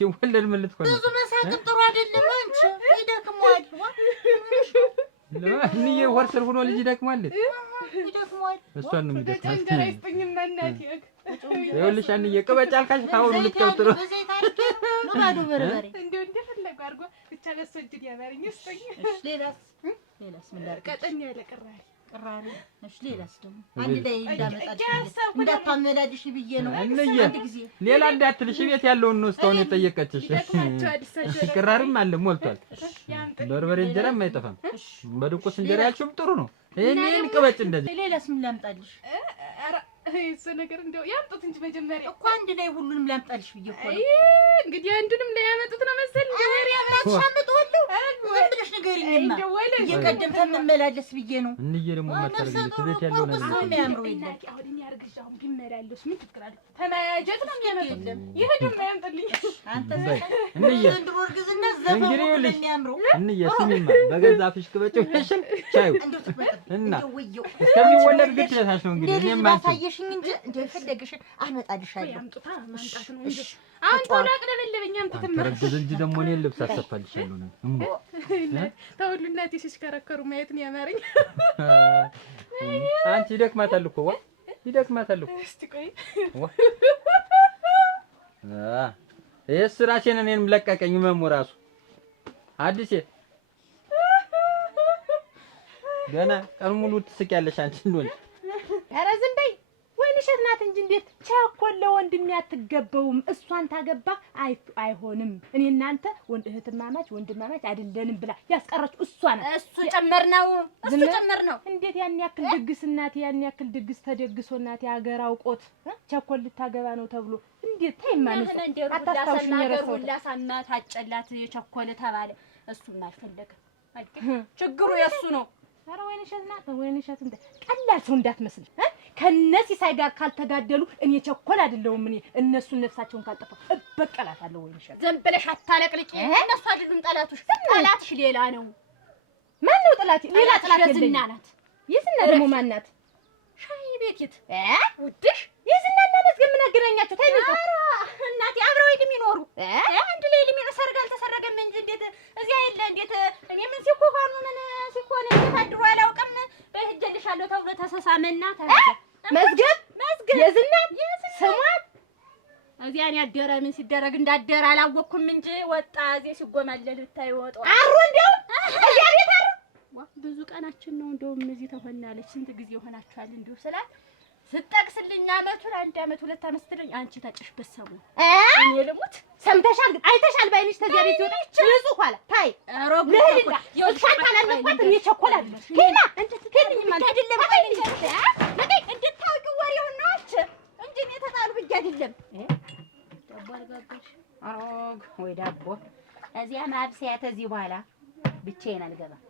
ሲወለድ ምን ልትሆን ብዙ መሳቅም ጥሩ አይደለም። አንቺ ይደክመዋል። እንዬ ወር ስር ሆኖ ልጅ ይደክማል። ይደክመዋል። እሷን ነው የሚደክማል። እንጀራ ይስጥኝና እናቴ ይኸውልሽ አንዬ ቅበጭ አልካሽ አሁን ልትቀጥሩ ባዶ በርበሬ እንደው እንደፈለጉ አድርጎ ብቻ ለእሱ እጅ ያማረኝ ይስጠኝ። ሌላስ ምን ላድርግ? ቀጠን ያለ ቅራሪ ቅራሪ። እሺ ሌላስ ደግሞ አንድ ላይ እንዳታመላልሽ ብዬ ነው። እንዬ ሌላ እንዳትልሽ ቤት ያለውን ነው እስካሁን የጠየቀችሽ። ቅራሪም አለ ሞልቷል። በርበሬ እንጀራም አይጠፋም። በድቁስ እንጀራ ያልሽውም ጥሩ ነው። ይሄን ቅበጭ እንደዚህ። ሌላስ ምን ላምጣልሽ? ኧረ እሱ ነገር እንደው ያምጡት እንጂ መጀመሪያ እኮ አንድ ላይ ሁሉንም ላምጣልሽ ብዬ እኮ ነው። እንግዲህ አንዱንም ላይ ያመጡት ነው መሰል መጀመሪያ ማሻምጡልኝ ዝም ብለሽ ንገሪኝማ። እየቀደም ተመመላለስ ብዬ ነው። እንዬ ደግሞ ማታረግልሽ ቤት ያለው ነገር ነው የሚያምረው። እናቴ አሁን እኔ አርግሽ አሁን ቢመላለሱ ምን ችግር አለ? ተማያጀት ነው የሚያመጡት። ይሄዱም ያምጡልኝ። አንተ እንዬ ዘንድሮ እርግዝና ዘፈኑ ነው የሚያምረው። እንዬ ስሚማ በገዛ አፍሽ ቅበጭው እሺ ቻዩ እና እስከሚወለድ ግድ ለታሽ ነው እንግዲህ እኔም አሳየሽኝ እንጂ እንደው ፈለግሽን አመጣልሻለሁ። ያምጡታ ማምጣት ነው እንጂ አሁን ቶሎ አቅለበለበኝ። አምጡትማ ተረገዘ እንጂ ደግሞ እኔ ልብስ አሰፋልሻለሁ ነው ተውሉ እናቴ ሲሽከረከሩ ማየት ነው ያማረኝ። አንቺ ይደክማታል እኮ ዋ ይደክማታል እኮ። እስቲ ቆይ ዋ እስ ራሴን እኔንም ለቀቀኝ መሙ ራሱ አዲስ ገና ቀን ሙሉ ትስቂያለሽ አንቺ እንደሆነ። ኧረ ዝም በይ። ወይንሸት ናት እንጂ እንዴት ቸኮል ለወንድሜ አትገባውም። እሷን ታገባ አይሆንም። እኔ እናንተ ወንድማማች አይደለንም ብላ ያስቀረችው እሷ ናት። እሱ ጨመር ነው። እንዴት ያን ያክል ድግስ እናቴ ያን ያክል ድግስ ተደግሶ እናቴ ሀገር አውቆት ቸኮል ልታገባ ነው ተብሎ እንዴት ታይማነው አታስታውሽኝ። ረሰው ላሳማት አጨላት የቸኮል ተባለ። እሱም አልፈለገም። ችግሩ የሱ ነው። ኧረ ወይንሸት እንደ ቀላል ሰው እንዳትመስል። ከነሲሳይ ጋር ካልተጋደሉ እኔ ቸኮል አይደለሁም። እኔ እነሱን ነፍሳቸውን ካልጠፋ እበቀላታለሁ። ወይንሸት ዝም ብለሽ አታለቅልቂ። እነሱ አይደሉም ጠላቶሽ። ጠላትሽ ሌላ ነው። ማን ነው ጠላቴ? ሌላ ጠላት የዝና ናት። የዝና ደግሞ ማን ናት? ሻይ ቤት ውድሽ የዝናና መዝገብ ምን አገናኛቸው? ታይ ነው እናቴ አብረው የሚኖሩ አንድ ላይ የሚኖሩ ሰርግ አልተሰረገም እንጂ እንዴት እዚያ የለ እንዴት እኔ ምን ሲኮፋኑ ምን ሲኮን እንዴት አድሮ አላውቅም። በህጀልሻለሁ ተብሎ ተሰሳመና መዝገብ የዝና ስሟት እዚያን ያደረ ምን ሲደረግ እንዳደረ አላወቅኩም እንጂ ወጣ እዚህ ሲጎማለል ብታይ ወጣ አሩ እንደው እዚያ ቤት አሩ ብዙ ቀናችን ነው። እንደውም እዚህ ተሆናለች። ስንት ጊዜ ሆናችኋል? እንደው ስላት ስጠቅስልኝ አመቱን 1 አመት 2 አመት ስትለኝ አንቺ ታጭሽበት ሰሞን እኔ ልሙት። ሰምተሻል? አይተሻል? ባይንሽ ተዚያ ቤት ይወጣ ንጹህ ኋላ ታይ ሮብ ለህላ ይወጣታል። ለቋት እኔ ቸኮላል ሄና እንት ትከልኝ ማለት አይደለም። እንድታውቂ ወሬውን ነው አች እንጂ እኔ ተጣሉ ብዬ አይደለም። ዳቦ አልጋገርሽ? አሮግ ወይ ዳቦ እዚያ ማብሰያ ተዚህ በኋላ ብቻዬን አልገባም።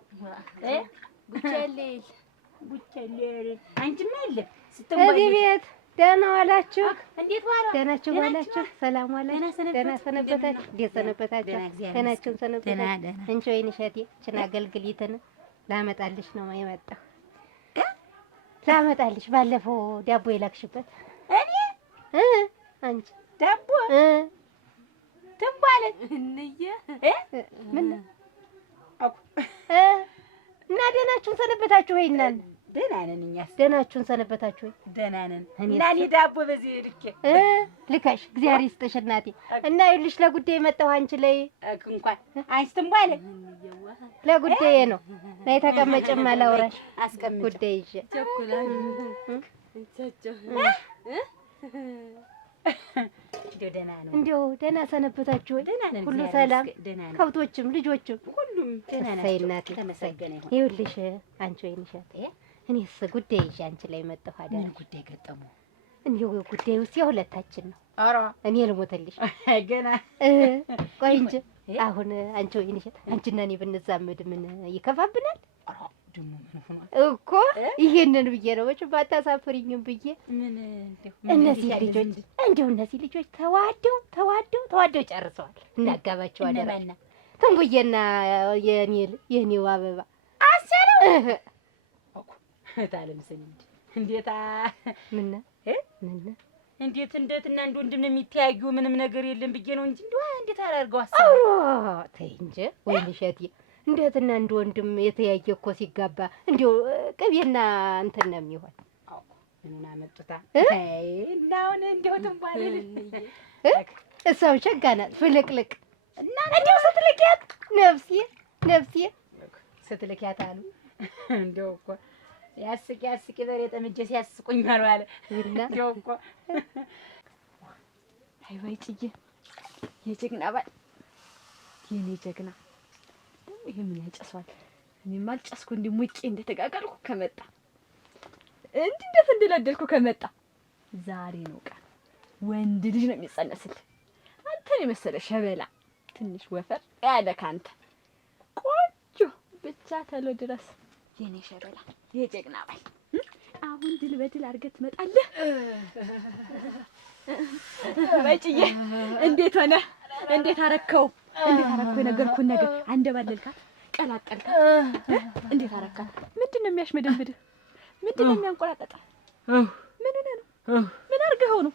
ጉቸሌ አንቺማ የለም እዚህ ቤት ደህና ዋላችሁ? እንዴት ዋላ? ደህናችሁ ዋላችሁ? ሰላም ዋላችሁ? ደህና ሰነበታችሁ? እንዴት ሰነበታችሁ? ደህናችሁን ሰነበታችሁ? እንጂ ወይንሸቴ እችን አገልግሊትን ላመጣልሽ ነው የመጣሁ። ላመጣልሽ ባለፈው ዳቦ የላክሽበት እኔ አንቺ ዳቦ ትንባለ እንዬ ምን እና ደህናችሁን ሰነበታችሁ ወይ? እናንተ ደህና ነን። እኛስ ደህናችሁን ሰነበታችሁ ወይ? ደህና ነን። እና እኔ ዳቦ በዚህ ልኬ ልካሽ እግዚአብሔር ይስጥሽ እናቴ። እና ይኸውልሽ ለጉዳይ መጣሁ አንቺ ላይ እንኳን አንቺ ትንባለ ለጉዳይ ነው። ናይ ተቀመጭማ ላውራሽ አስቀምጭ ጉዳይ ይዤ እንደው ደህና ሰነበታችሁ ወይ? ሁሉ ሰላም? ከብቶችም ልጆችም ሁሉም ደህና ናቸው? እናቴ ተመሰገነ ይሁን። ይኸውልሽ አንቺ ወይንሸት እኔስ ጉዳይ ይዤ አንቺ ላይ መጣሁ። አይደል? ምን ጉዳይ ገጠመው? እንደው ጉዳዩ የሁለታችን ነው። ኧረ እኔ ልሞትልሽ ገና ቆይ እንጂ አሁን አንቺ ወይንሸት አንቺና እኔ ብንዛመድ ምን ይከፋብናል? ደሞ ምን ሆኗል እኮ ይሄንን ብዬ ነው መቼም ባታሳፍሪኝም ብዬ ምን እነዚህ ልጆች ተዋደው ጨርሰዋል። እናጋባቸው አደረግን። ትንቡዬና የኔው አበባ አሰረው እኮ ታለም ሰኝ እንዴታ ምን እንዴት እና እንደ ወንድም ነው የሚተያዩ? ምንም ነገር የለም ብዬ ነው እንጂ እንደው እንዴት አላርገው አሰብ። ተይ እንጂ ወይኔ እሸቴ፣ እንዴትና እንደ ወንድም የተያየ እኮ ሲጋባ እንደው ቅቤና እንትን ነው የሚሆን። ምኑን አመጡታ? አይ እና አሁን እንደው ትንባለል እሷም ሸጋ ናት ፍልቅልቅ እና እንደው ስትልኪያት ነፍሴ ስትልኪያት አሉ እንደው እኮ ያስቂ በሬ ጠምጄ ሲያስቁኝ አለ እንደው እኮ አይ ወይ ጽዬ የጀግና ባል የኔ ጀግና ደግሞ ይሄ ምን ያጨሷል? እኔማ አልጨስኩ እንዲህ ሙቄ እንደተጋጋልኩ ከመጣ እንዴት እንደለደልኩ ከመጣ ዛሬ ነው ቀን ወንድ ልጅ ነው የሚጸነስልህ። አንተን የመሰለ ሸበላ ትንሽ ወፈር ያለ ካንተ ቆንጆ ብቻ ተሎ ድረስ የኔ ሸበላ የጀግና ባል አሁን ድል በድል አድርገህ ትመጣለህ። ወጭዬ እንዴት ሆነ? እንዴት አረከው? የነገርኩህን ነገር አንደባለልካት፣ ቀላቀልካት። እንዴት አረካት? ምንድነው የሚያሽመደምድህ? ምንድነው የሚያንቆራጠጠህ? ምን ሆነህ ነው? ምን አድርገኸው ነው?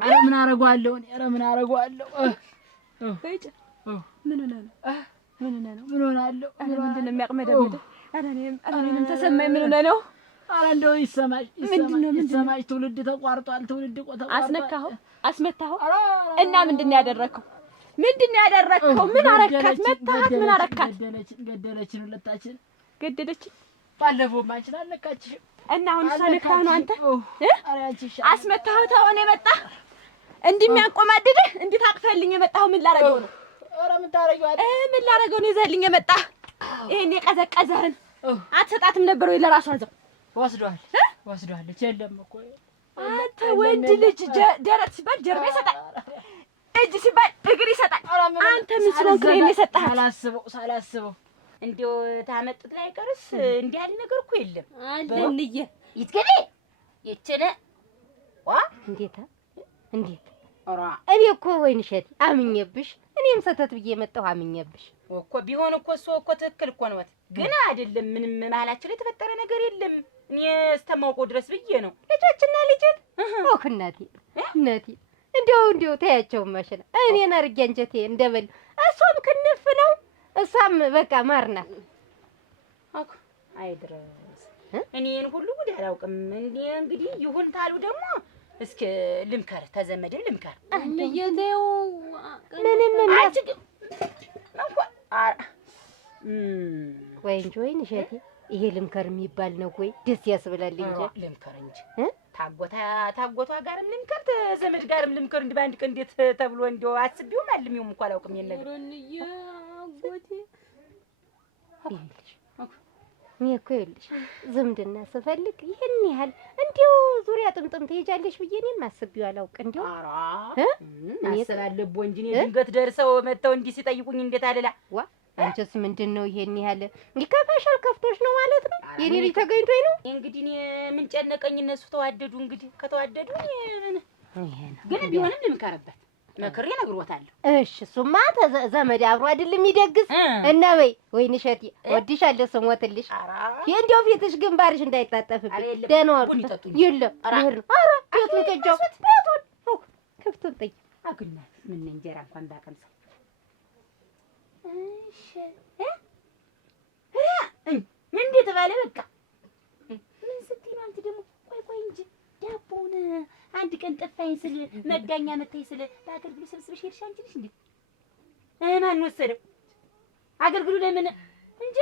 ኧረ ምን አደርገዋለሁ? ኧረ ምን አደርገዋለሁ? ወጭ ምን ሆነህ ነው? ምን ሆነህ ነው? ምን ሆናለሁ? ምንድነው የሚያቅመደምድህ? ኧረ እኔንም ተሰማኝ። ምን ሆነህ ነው? ኧረ እንደው ይሰማሽ። ትውልድ ተቋርጧል። ትውልድ አስነካኸው፣ አስመታኸው እና ምንድነው ያደረከው? ምንድነው ያደረከው? ምን አረካት? መታሃት? ምን አረካት? ገደለችን፣ ሁለታችን ገደለችን። ባለፈው ማንችን አልነካችሽም እና አሁን ሳነካህ ነው አንተ አስመታኸው። ተሆነ የመጣ እንዲህ የሚያንቆማድድህ እንዴት አቅፈልኝ የመጣኸው? ምን ላረገው ነው? ኧረ ምን ታረጊዋለሽ? ምን ላረገው ነው ይዘህልኝ የመጣህ? ይሄን የቀዘቀዘህን አትሰጣትም ነበር ወይ ለራሷ አዘው ወስዷለች። የለም እኮ አንተ ወንድ ልጅ ደረት ሲባል ጀርባ ይሰጣል፣ እጅ ሲባል እግር ይሰጣል። አንተ ምን ስለሆንክ ነው የሰጠሃት? ሳላስበው እንደው ታመጡት ላይ ቀርስ እንዲህ ያለ ነገር እኮ የለም አለንዬ ይትገቢ ይችነ ዋ እንዴት ኧረ እኔ እኮ ወይን እሸቴ አምኜብሽ፣ እኔም ሰተት ብዬ መጣሁ አምኜብሽ እኮ። ቢሆን እኮ እሱ እኮ ትክክል እኮ ነው። ግን አይደለም ምንም መሀላችን ላይ የተፈጠረ ነገር የለም። እኔ እስከማውቀው ድረስ ብዬ ነው። ልጆችና ልጅት እናቴ እንደው ተያቸው ማሽና እኔን አድርጌ አንጀቴ እንደበል። እሷም ክንፍ ነው፣ እሷም በቃ ማርናት አኩ አይድረስ። እኔን ሁሉ ጉድ አላውቅም። እንግዲህ ይሁን ታሉ ደግሞ እስኪ ልምከር፣ ተዘመድን ልምከር። አንየለው ምንም የሚያስገም ወይን እሸቴ ይሄ ልምከር የሚባል ነው ወይ? ደስ ያስብላል እንጂ ልምከር እንጂ ታጎቷ ጋርም ልምከር፣ ተዘመድ ጋርም ልምከር። እንዲህ በአንድ ቀን እንዴት ተብሎ እንደው አስቤውም አልሜውም እኮ አላውቅም። የነገር እኔ እኮ ይኸውልሽ ዝምድና ስፈልግ ይሄን ያህል እንዲሁ ዙሪያ ጥምጥም ትሄጃለሽ ብዬ እኔም አስቤው አላውቅ። እንዲሁ አስባለሁ እንጂ እኔ ድንገት ደርሰው መጥተው እንዲህ ሲጠይቁኝ እንዴት አልላ ዋ አንቺስ ምንድን ነው ይሄን ያህል ይከፋሻል? ከፍቶሽ ነው ማለት ነው? የኔ ልጅ ተገኝቶኝ ነው እንግዲህ። እኔ ምን ጨነቀኝ? እነሱ ተዋደዱ። እንግዲህ ከተዋደዱ ግን ቢሆንም ልምከርበት መክሬ እነግሮታለሁ። እሺ እሱማ ዘመድ አብሮ አይደል የሚደግስ እና ወይን እሸቴ ወድሻለሁ ስሞትልሽ። እንደው ፊትሽ ግንባርሽ እንዳይታጠፍብኝ ደህና ዋሉ። የለም ኧረ ቤቱን ቅጃው ቤቱን ክፍቱን ጥይ አግናት ምን እንጀራ እንኳን ባቀምሰው። እሺ እንዴት ባለ በቃ ምን ስትይ ነው አንቺ ደግሞ? ቆይ እንጂ ዳቦውን አንድ ቀን ጠፋኝ ስል መጋኛ መታኝ ስል በአገልግሉ ሰብስበሽ ሄድሽ አንቺ ነሽ እንዴ? ማን ወሰደው? አገልግሉ ለምን እንጂ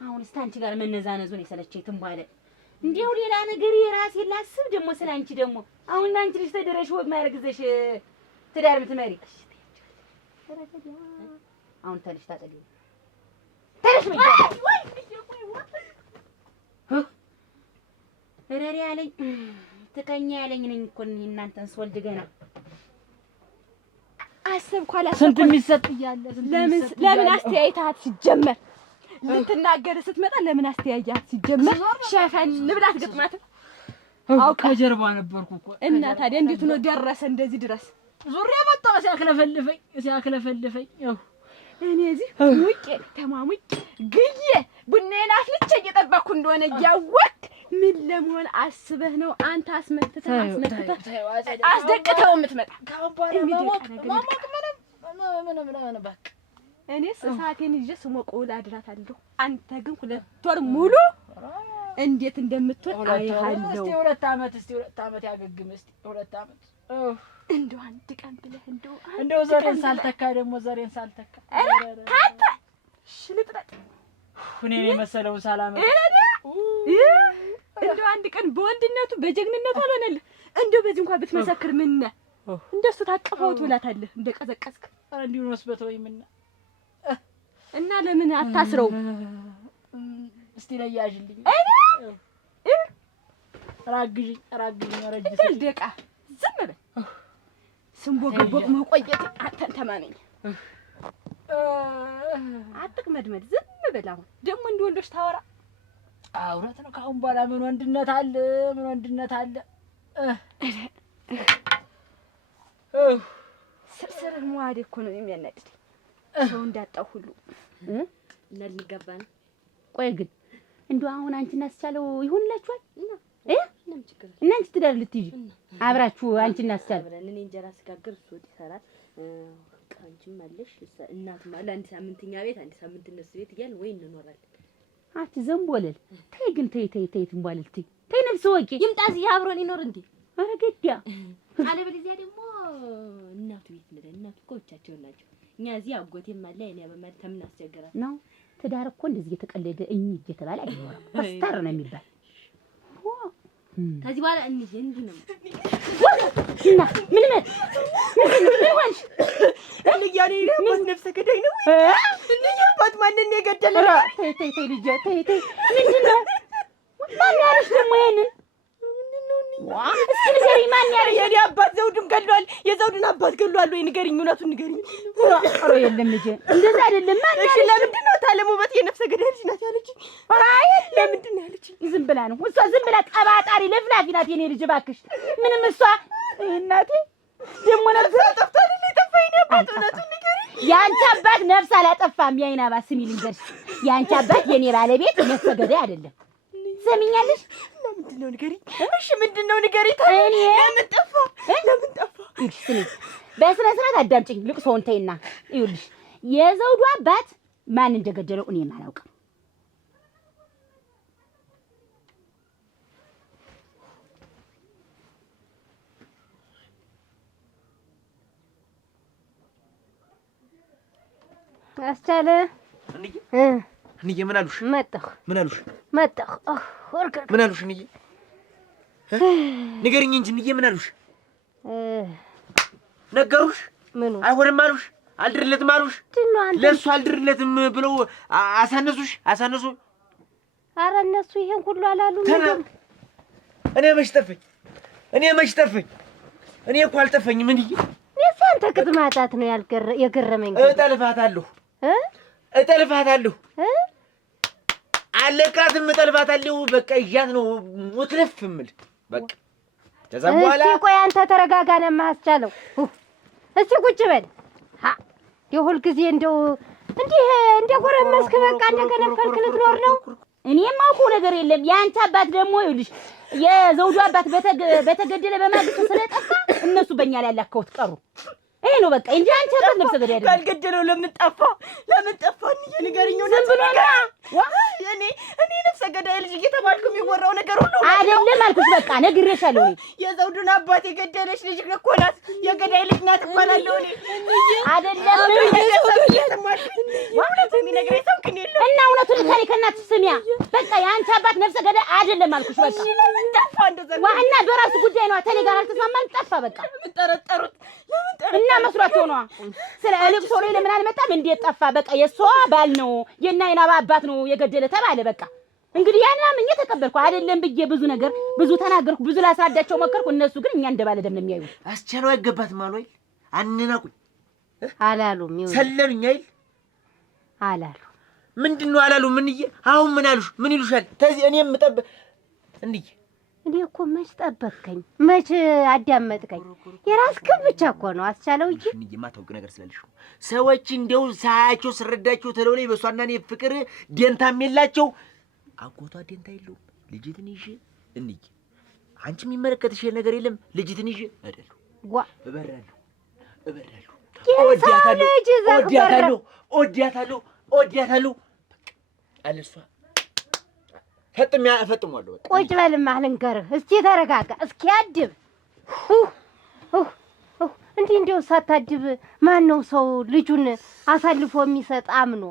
አሁን እስቲ አንቺ ጋር መነዛነዙ ነው የሰለቸኝ። ትንባለ እንዴው ሌላ ነገር የራሴን ላስብ ደግሞ ስለ አንቺ ደግሞ አሁን አንቺ ልጅ ተደረሽ ወግ ማርግዘሽ ትዳር ምትመሪ አሁን ተልሽ ታጠጊ ተልሽ ወይ ረሪ ያለኝ ትከኛ ያለኝ ነኝ እኮ እናንተን ስወልድ ገና አሰብኩ አላሰብኩ ስንት የሚሰጥ እያለ ለምን አስተያየታት ሲጀመር ልትናገር ስትመጣ ለምን አስተያየታት ሲጀመር ሸፈን ልብላት ግጥማት አውቃ ከጀርባ ነበርኩ እኮ እና ታዲያ እንዴት ነው ደረሰ እንደዚህ ድረስ? ዙሪያ መጣው ሲያክለፈልፈኝ እኔ እዚህ ሙቄ ተማሙቄ ግዬ ቡናዬን አፍልቼ እየጠበኩ እንደሆነ እያወቅህ ምን ለመሆን አስበህ ነው አንተ አስመትተህ አስደቅተው የምትመጣ? ምንም በቃ እኔስ እሳቴን ይዤ ስሞቀው ላድራታለሁ። አንተ ግን 2 ወር ሙሉ እንዴት እንደምትሆን አይሃለሁ። እስቲ 2 ዓመት ያገግም። እስቲ 2 ዓመት እንደው አንድ ቀን ብለህ እንደው ዘሬን ሳልተካ ደግሞ ዘሬን ሳልተካ ካንተ ሽልጥረጥ እኔን የመሰለውን ሳላመጣ እንደው አንድ ቀን በወንድነቱ በጀግንነቱ አልሆነልህ። እንደው በዚህ እንኳን ብትመሰክር ምን እንደሱ ታቀፈው ትውላታለህ እንደቀዘቀዝክ። ኧረ እንዲሁ ነው ስበተወይ ምን እና ለምን አታስረው? እስቲ ለያዥልኝ ራግዥኝ ረጅ ደቃ ዝም በል። ስንቦገቦግ መቆየት አንተን ተማመኝ። አትቅመድመድ ዝም በል። አሁን ደግሞ እንደ ወንዶች ታወራ አውራት ነው። ከአሁን በኋላ ምን ወንድነት አለ? ምን ወንድነት አለ? ስርስርህ መዋዴ እኮ ነው የሚያናድድ። ሰው እንዳጣው ሁሉ ሊገባ ነው። ቆይ ግን እንደው አሁን አንቺና አስቻለው ይሆንላችኋል? እናንቺ ትዳር ልትይዥ አብራችሁ አንቺና አስቻለው? እኔ እንጀራ ስጋግር እሱ ወጥ ይሰራል። አንቺም አለሽ እናትም አለ። አንድ ሳምንትኛ ቤት አንድ ሳምንት እነሱ ቤት እያልን ወይ እንኖራለን። አትዘንቦለል። ተይ ግን ተይ ትንቧለል። ተይ ነፍስ ወቂ ይምጣ እዚህ አብሮን ይኖር እንዴ? ኧረ ገዲያ አለበለዚያ ደግሞ እናቱ ቤት ነን። እናቱ እኮ ብቻቸውን ናቸው። እኛ እዚህ አጎቴም አለ እኔ በማለት ተምን አስቸገራል ነው። ትዳር እኮ እንደዚህ እየተቀለደ እየተባለ አይኖርም። ፈስታር ነው የሚባል። ከዚህ በኋላ እንጂ እንዲህ ነው እና ምን ሆንሽ? ልያኔ ነው ነፍሰ ገዳይ ነው ልያባት ማንን የገደለ? ተይ ልጄ ተይ ምንድን ነው? ማን ያለሽ ደግሞ ይሄንን? እስኪ ንገሪኝ፣ ማን ያለሽ? የኔ አባት ዘውዱን ገድሏል። የዘውዱን አባት ገድሏል ወይ ንገሪኝ፣ እውነቱን ንገሪኝ። ኧረ የለም ልጄ እንደዛ አይደለም። ማን ያለሽ? ለምንድን ነው ታለም ውበት የነፍሰ ገዳይ ልጅ ናት ያለችኝ? ኧረ የለም። ለምንድን ነው ያለችኝ? ዝም ብላ ነው እሷ፣ ዝም ብላ ቀባጣሪ ለፍላፊ ናት የኔ ልጅ። እባክሽ ምንም እሷ እናቴ ደግሞ ነፍስ ጠፍቷል። ጠፋኝ ነው አባት፣ እውነቱን ንገሪኝ። የአንቺ አባት ነፍስ አላጠፋም። የአይን አባት ስሚ ልንገርሽ፣ የአንቺ አባት የኔ ባለቤት ነፍሰ ገዳይ አይደለም። ሰሚኛለሽ? ምንድን ነው ንገሪኝ። እሺ ምንድን ነው ንገሪኝ። እኔ ለምን ጠፋ? ይኸውልሽ ስሚ፣ በስነ ስርዓት አዳምጪኝ። ልቅሶውን ተይና ይኸውልሽ፣ የዘውዱ አባት ማን እንደገደለው እኔም አላውቅም። አስቻለ እንዬ ምን አሉሽ? መጣሁ። ምን አሉሽ? መጣሁ። ምን አሉሽ? እንዬ ንገሪኝ እንጂ እንዬ ምን አሉሽ? ነገሩሽ? ምኑ አይሆንም አሉሽ? አልድርለትም አሉሽ? ለእሱ አልድርለትም ብለው አሳነሱሽ? ኧረ እነሱ ይሄን ሁሉ አላሉም። እኔ መች ጠፈኝ? እኔ እኮ አልጠፈኝም። እንዬ የሳንተ ቅጥማጣት ነው የገረመኝ። እጠልፋታለሁ አለቃትም እጠልፋታለሁ። በቃ ይዣት ነው ሙትለፍ እምል በቃ። ከዛ በኋላ እስኪ ቆይ አንተ ተረጋጋ። ነው የማስቻለው። እስኪ ቁጭ በል። የሁል ጊዜ እንደው እንዲህ እንደጎረመስክ በቃ እንደገነፈልክ ልትኖር ነው። እኔ የማውቀው ነገር የለም። የአንቺ አባት ደግሞ ይኸውልሽ የዘውዱ አባት በተገደለ በማግስቱ ስለጠፋ እነሱ በእኛ ላይ ያላከውት ቀሩ። ይሄ ነው በቃ እንጂ አንቺ አባት ነፍሰ ገዳይ አይደለም። ካልገደለው ለምን ጠፋ? እንዬ ንገሪኝ። ዝም ብሎ እኔ ነፍሰ ገዳይ ልጅ እየተባልኩ የሚወራው ነገር ሁሉ አይደለም አልኩሽ። በቃ ነግሬሻለሁ። የዘውዱን አባት የገደለች ልጅ እኮ ናት። የገዳይ ልጅ ናት እባላለሁ እኔ። አይደለም እና እውነቱን ልታሪ ከእናትሽ ስሚያ። በቃ የአንቺ አባት ነፍሰ ገዳይ አይደለም አልኩሽ። በቃ ጠፋ። ዋና በራሱ ጉዳይ ነው። ተኔ ጋር አልተስማማም፣ ጠፋ። በቃ ለምን ጠረጠሩት? እና መስሏቸው ነው። ስለ ልቅሶ ላይ ለምን አልመጣም? እንዴት ጠፋ? በቃ የሷ ባል ነው የናይና አባት ነው የገደለ ተባለ። በቃ እንግዲህ ያን አምኜ ተቀበልኩ። አይደለም ብዬ ብዙ ነገር ብዙ ተናገርኩ፣ ብዙ ላስረዳቸው ሞከርኩ። እነሱ ግን እኛ እንደባለ ደም ነው የሚያዩ። አስቻለው አይገባትም አሉ አይደል? አነናቁኝ አላሉም። ሰለሉኝ አይደል? አላሉ። ምንድነው አላሉ? ምንዬ አሁን ምን አሉሽ? ምን ይሉሻል? ተዚህ እኔም እንዴ እኔ እኮ መች ጠበቅከኝ? መች አዳመጥከኝ? የራስህን ብቻ እኮ ነው አስቻለው እንጂ የማታውቅ ነገር ስላለሽ ነው። ሰዎች እንደው ሳያቸው ስረዳቸው ተለው ላይ በሷና እኔ ፍቅር ደንታም የላቸው። አጎቷ ደንታ የለውም። ልጅትን ይዤ እንይ አንቺ የሚመለከትሽ ነገር የለም። ልጅትን ይዤ እሄዳለሁ። ዋ እበራለሁ። እወዳታለሁ። አለሷ እፈጥሟለሁ። ቁጭ በልማ ልንገርህ። እስኪ ተረጋጋ። እስኪ አድብ። እንዲህ እንደው ሳታድብ ማን ነው ሰው ልጁን አሳልፎ የሚሰጥ አምኖ?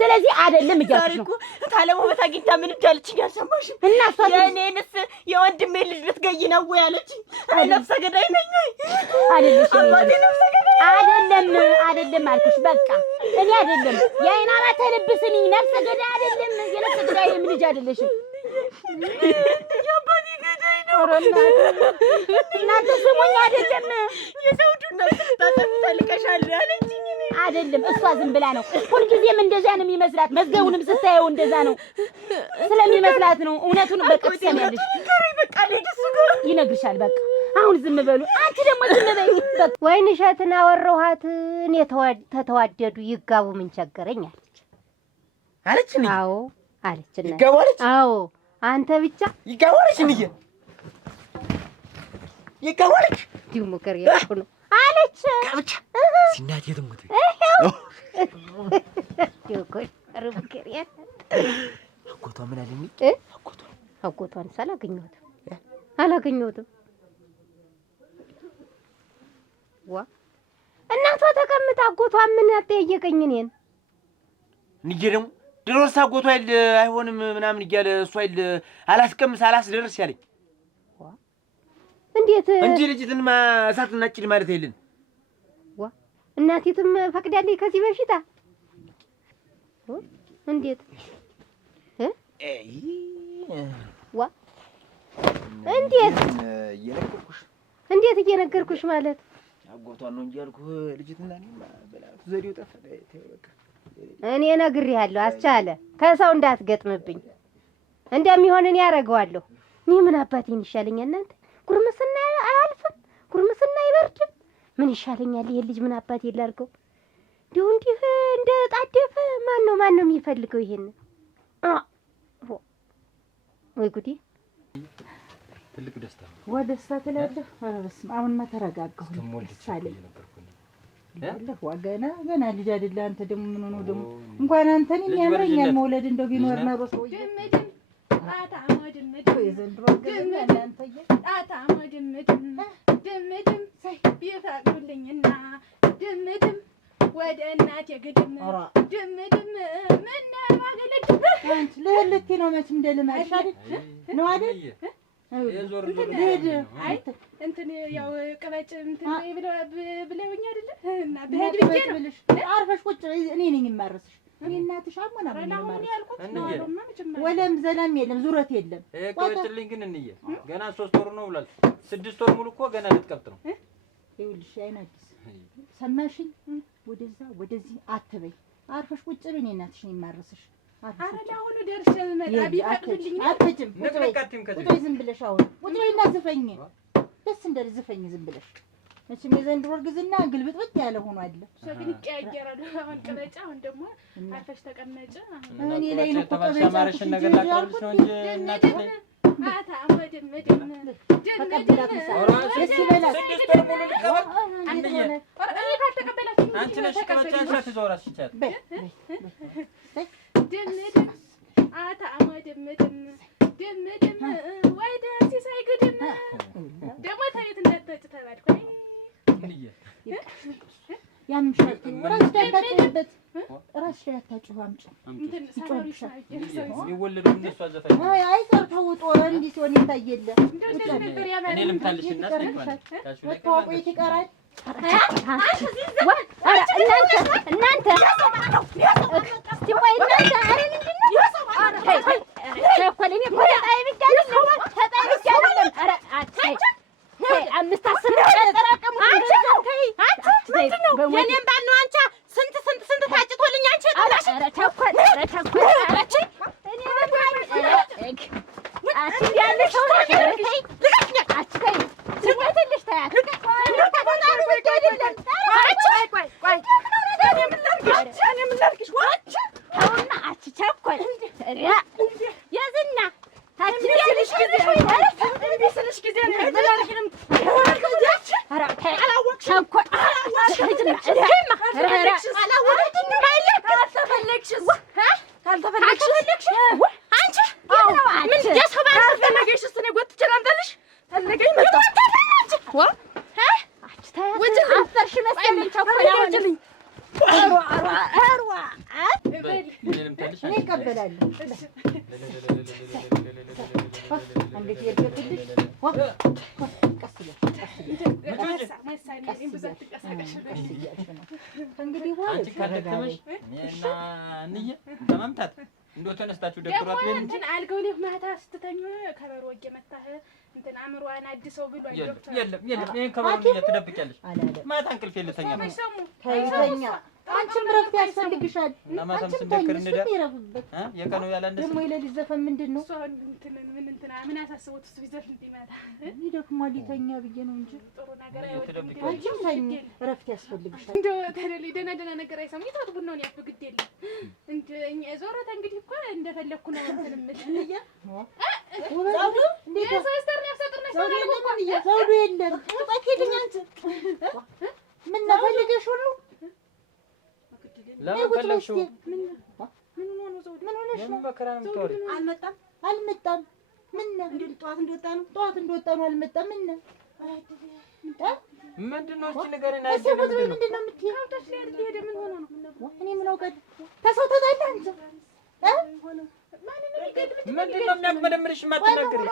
ስለዚህ አይደለም እያልኩሽ ነው። ታለሙ በታጊታ ምን እንዳለችኝ አልሰማሽም? እና እሷ የእኔንስ የወንድሜ ልጅ ልትገይ ነው ወይ አለችኝ። ነፍሰ ገዳይ ነኝ ወይ አይደለሽ? አባቴ ነፍሰ ገዳይ አይደለም አልኩሽ። በቃ እኔ አይደለም የአይን አባ ተለብስኝ ነፍሰ ገዳይ አይደለም። የነፍሰ ገዳይ ልጅ አይደለሽም። የአባቴ ገዳይ ነው። እናንተ ስሙኝ። አይደለም የዘውዱን ነፍስ ታጠፍታልቀሻል አለችኝ። አይደለም እሷ ዝም ብላ ነው። ሁልጊዜም እንደዛ ነው የሚመስላት። መዝገቡንም ስታየው እንደዛ ነው ስለሚመስላት ነው። እውነቱን በቃ ትሰሚያለሽ። በቃ ለድሱ ጋር ይነግርሻል። በቃ አሁን ዝም በሉ። አንቺ ደግሞ ዝም በይ። በቃ ወይን እሸትን አወራኋት። እኔ ተተዋደዱ ይጋቡ ምን ቸገረኝ አለች። አዎ አለች። ይጋቡ አለች። አዎ አንተ ብቻ ይጋቡ አለች። እንዬ ይጋቡ አለች። ዲሙ ከሪያኩ ነው አለች። ጋብቻ ሲናት የትሙት ዲኮሽ አረብከሪያ አጎቷ ምን አለኝ? አጎቷን አላገኘሁትም። ዋ እናቷ ተቀምጣ አጎቷ ምን አጠየቀኝ እኔን? እንዴ ደግሞ ድሮስ አጎቷ አይሆንም ምናምን እያለ እሷ አላስቀምስ አላስደርስ ያለኝ እንዴት እንጂ ልጅትንማ እሳትና ጭድ ማለት የለን። ዋ እናቴትም ፈቅዳለች ከዚህ በፊት እንዴት ዋ እንዴት እየነገርኩሽ ማለት አጎቷን ነው እንጂ ያልኩህ ልጅትና እኔማ በላቱ ዘዴው ጠፋ። በቃ እኔ ነግሬሃለሁ አስቻለ ከሰው እንዳትገጥምብኝ እንደሚሆን እኔ ያደርገዋለሁ። እኔ ምን አባቴን ይሻለኛል? እናንተ ጉርምስና አያልፍም፣ ጉርምስና አይበርድም። ምን ይሻለኛል? ይሄ ልጅ ምን አባቴ ላድርገው? እንዲህ እንደ ጣደፈ ማን ነው የሚፈልገው ይሄን? ወይ ጉዴ! ትልቅ ደስታ ወደ ደስታ ትላለህ። በስመ አብ አሁንማ ተረጋጋሁ። ገና ልጅ አይደለ አንተ ደግሞ ምን ሆኖ ደግሞ እንኳን አንተን የሚያምረኛል መውለድ እንደው ቢኖር ኖሮ ሰውዬ ወደ እናቴ ግድም ድምድም ምን ማገለድ አንቺ ለልቲ ነው መቼም እንደልማሽ አይደል ነው አይደል? አይ እንትን ያው ቅበጭ እንትን ብለውኝ አይደል? እና በሄድ ብዬ ነው አርፈሽ ቁጭ እኔ ነኝ የማረስሽ። እኔ እናትሽ አሞና ነው ያልኩት ነው ወለም ዘለም የለም ዙረት የለም። ቆይጥልኝ ግን እንዬ ገና 3 ወር ነው ብሏል። 6 ወር ሙሉ እኮ ገና ልትቀብጥ ነው። ይኸውልሽ አይናዲስ ሰማሽኝ? ወደዛ ወደዚህ አትበይ። አርፈሽ ቁጭ በይ። እኔ እናትሽ ነኝ የማረስሽ። አረ አሁን ደርሼ መጣ ቢፈቅድልኝ አትፈጭም። ቁጭ በይ ዝም ብለሽ አሁን ቁጭ በይ እና ዝፈኝ። ደስ እንደል ዝፈኝ ዝም ብለሽ። መቼም የዘንድሮ እርግዝና ግልብጥብጥ ያለ ሆኖ አለ። ሰግን ይቀያየራሉ። አሁን ቅበጫ አሁን ደግሞ አርፈሽ ተቀመጭ። እኔ ላይ ነው ቆጠበ ያማረሽን ነገር ላቀርብሽ ነው እንጂ እናት ላይ አታ አመድም ደስ ይበላል። 6 ወር ሙሉ ልቀበል አንቺ ካልተቀበላችሁ አንቺ ነሽ ከመቻቻት ዞራሽ ይቻል ድምድም አታ አመድም ድምድም ወደ ሲሳይ ግድም ደግሞ ታየት እንዳትጠጭ ተባልኩ። ያምሻል ራስ ዳታጭበት ራስ ዳታጭው አምጪ እንትን ሳሮሽ ይወለደው እነሱ አዘፋኝ አይ ተውጦ እንዲህ ሲሆን ይታየለ እኔ ልምታልሽና ወጣው ቆይት ይቀራል። እናንተ እስቲ ቆይ እናንተ አረ ምንድን ነው ቸኮለኝ ቆጣይ ብቻ አይደለም አረ አታይ 5-10 ተጠራቀሙ። አንቺ የኔን ባል ነው አንቺ ስንት ታጭቶልኝ አንቺ ኧረ ቸኮል እንደው ተነስታችሁ ደክሯት ቤት እንትን አልገው ላይ ማታ ስትተኙ ከበሮ እየመታህ እንትን አምሯን አድሰው ብሎ አይዶክተር የለም ይሄን ከበሮ ትደብቂያለሽ። ማታ እንቅልፍ የለተኛ ነው ተይተኛ አንቺም ረፍት ያስፈልግሻል። ማታም ስንደክር እንደዳ የቀኑ ያላንደስ ደግሞ የሌሊት ዘፈን ምንድን ነው? ምን አሳስቦት እሱ ቢዘፍን ይመጣ ይደክማል ይተኛ ብዬ ነው እንጂ ጥሩ ነገር አንቺም ተኝ ረፍት ያስፈልግሻል። እንደው ተለሊ ደህና ነገር አይሰሙ ይታት ቡናውን ያፍ ግድ የለም እንደ እኛ ዞረተ እንግዲህ እኮ እንደፈለኩ ነው እንትን ምትልያ ዘውዱ እንዴት ሰስተር ያሰጥር ነው ዘውዱ የለም ባኪልኝ አንቺ ምን ፈልገሽ ሁሉ ለማከለሽው ምን ሆኖ ዘውዱ ምን ሆነሽ ነው? መከራም ተወሪ አልመጣም ምን እንዴ ጠዋት እንደወጣ ነው አልመጣም ምን ምንድነው እቺ ነገር እና እሱ ምንድነው የምትይው? ታውታሽ ላይ ሄደ ምን ሆኖ ነው? እኔ ምን አውቃለሁ? ተሰው ተጣላ አንተ ምንድነው የሚያመደምርሽ ማትናገሪ?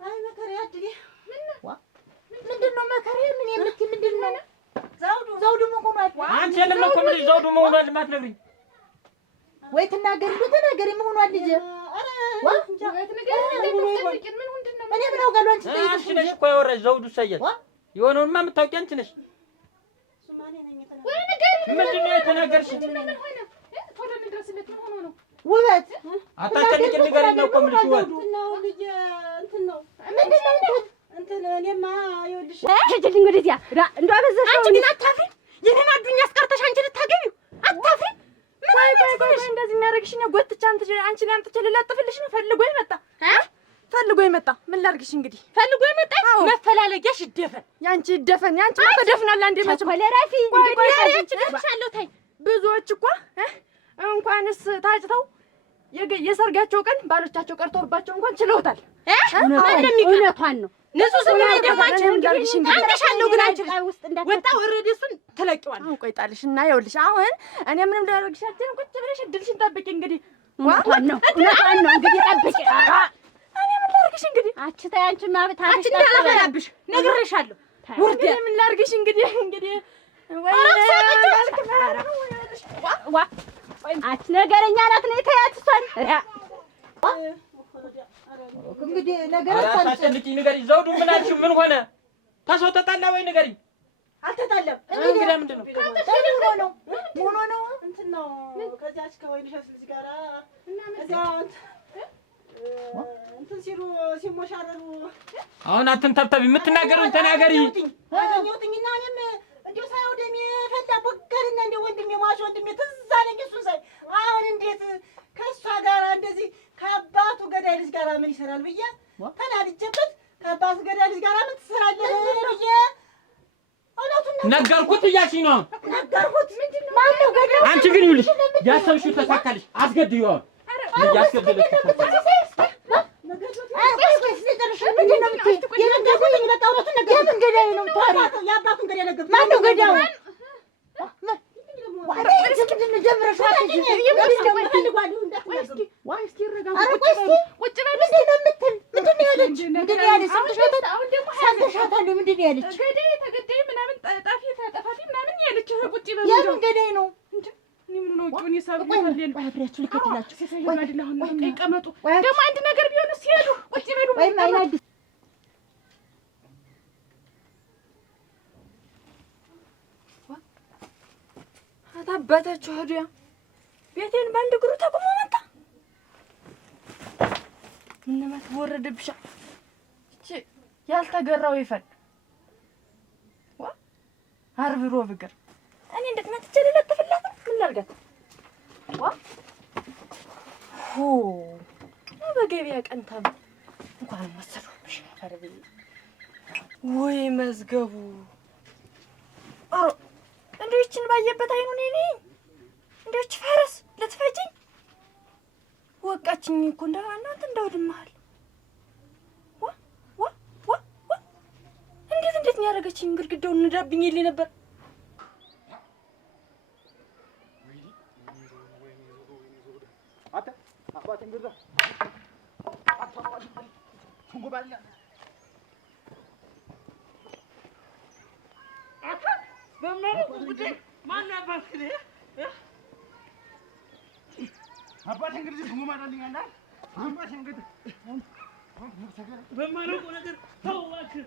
አይ መከራ ያድል ምንድነው መከራ ምን የምትይ ምንድነው? ዘውዱ መሆኗል። አንቺ የለም ነው ኮምሪ ዘውዱ መሆኗል ማትነግሪኝ ወይ ትናገሪ ተናገሪ መሆኗል ልጅ እኔ ምን አውቃለሁ? አንቺ ነሽ እኮ ያወራሽ ዘውዱ ሳያት የሆነውንማ የምታውቂ አንቺ ነሽ። ምንድነው የተናገርሽ? ውበት አታጨንቂ ንገሪኝ ነው ኮምሪ ውበት እንትን እኔማ ይኸውልሽ ሂጂልኝ ወደዚያ እንደው አበዛሽው። አንቺ ግን አታፍሪም? የኔን አዱኛ አስቀርተሽ አንቺ ልታገቢው አታፍሪም? ቆይ እንደዚህ የሚያደርግሽ ነው ጎትቻ አንቺን አምጥቼ ልለጥፍልሽ ነው? ፈልጎ ይመጣ ፈልጎ ይመጣ ምን ላድርግሽ እንግዲህ? ፈልጎ ይመጣ መፈላለጊያሽ ይደፈን። ያንቺ ይደፈን ያንቺ ተደፍናል። አንዴ መቼም ለራፊ እንግዲህ ያንቺ ደፍሻለሁ። ታይ ብዙዎች እኮ እንኳንስ ታጭተው የሰርጋቸው ቀን ባሎቻቸው ቀርተውባቸው እንኳን ችለውታል። እውነቷን ነው። ንጹህ ስም አይደማችሁ እንግዲህ አንተሻለሁ ግን አንቺ ውስጥ ወጣ ወረደ እሱን ተለቂዋል። አሁን ቆይ ጣልሽ እና ይኸውልሽ አሁን እኔ ምንም ላደርግሽ አልችልም። ቁጭ ብለሽ እድልሽን ጠብቂ እንግዲህ። እውነቷን ነው እንግዲህ ጠብቂ። እኔ ምን ላድርግሽ እንግዲህ? አንቺ ታይ አንቺ ማብታ አንቺ እንዳላፈላብሽ ነግሬሻለሁ። ውርዴ ምን ላድርግሽ እንግዲህ ወይ አንቺ ነገረኛ ናት ነው የተያት እሷን እንግዲህ ነገር አታጨንቂ ንገሪኝ። ዘውዱ ምን አልሽው? ምን ሆነ? ተሰው ተጣላ ወይ ንገሪኝ። አልተጣለም። እንግዲህ ምንድን ነው ሆኖ ነው እንትን ነው ከዚያች ከወይንሸት ልጅ ጋራ እዚያ እንትን ሲሉ ሲሞሻረሩ አሁን አትንተብተቢ። የምትናገሩን ተናገሪ። አገኘሁትኝና እኔም እንዲሁ ሳይው ደሜ ፈላ ቦከርና እንደ ወንድሜ ሟች ወንድሜ ትዝ አለኝ። እሱን ሳይ አሁን እንዴት ከእሷ ጋር እንደዚህ ከአባቱ ገዳይ ልጅ ጋር ምን ይሰራል ብዬ ተናድጄበት ከአባቱ ገዳይ ልጅ ጋር ምን ትሰራለህ ብዬ እውነቱን ነገርኩት እያልሽኝ ነው። ነገርኩት። ማነው ገዳዩ? አንቺ ግን ይኸውልሽ ያሰብሽው ተሳካልሽ። አስገድዪው ያስገድልሽ የአባቱን ገዳይ ነገርኩት። ማነው ገዳዩ? ደግሞ አንድ ነገር ቢሆን ሲሄዱ ቁጭ በሉ አባታችሁ ሄዱያ ቤቴን በአንድ እግሩ ተቆሞ መጣ። ምንማት ወረደብሻ እቺ ያልተገራው ይፈል ዋ አርብሮ ፍቅር እኔ እንዴት ናት ተጨለለት ተፈላት ምን ላርጋት ዋ ሆ በገበያ ቀንታም እንኳን ማሰሩብሽ አርብ ወይ መዝገቡ አሮ እንዴችን ባየበት አይኑ ነኝ እንዴች ፈረስ ልትፈጂኝ ወቃችኝ እኮ እንዳናት እንዳውድማል ዋ ዋ ዋ ዋ እንዴት ነው ያደረገችኝ? ግድግዳውን እንዳብኝ ይል ነበር። አታ አባቴ እንግዳ አታባል እንጎባኛ አታ ማን አባክህ አባቴ እንግዲህ ጉማዳልኝ አላ አባቴ እንግዲህ በማረቁ ነገር ተው እባክህ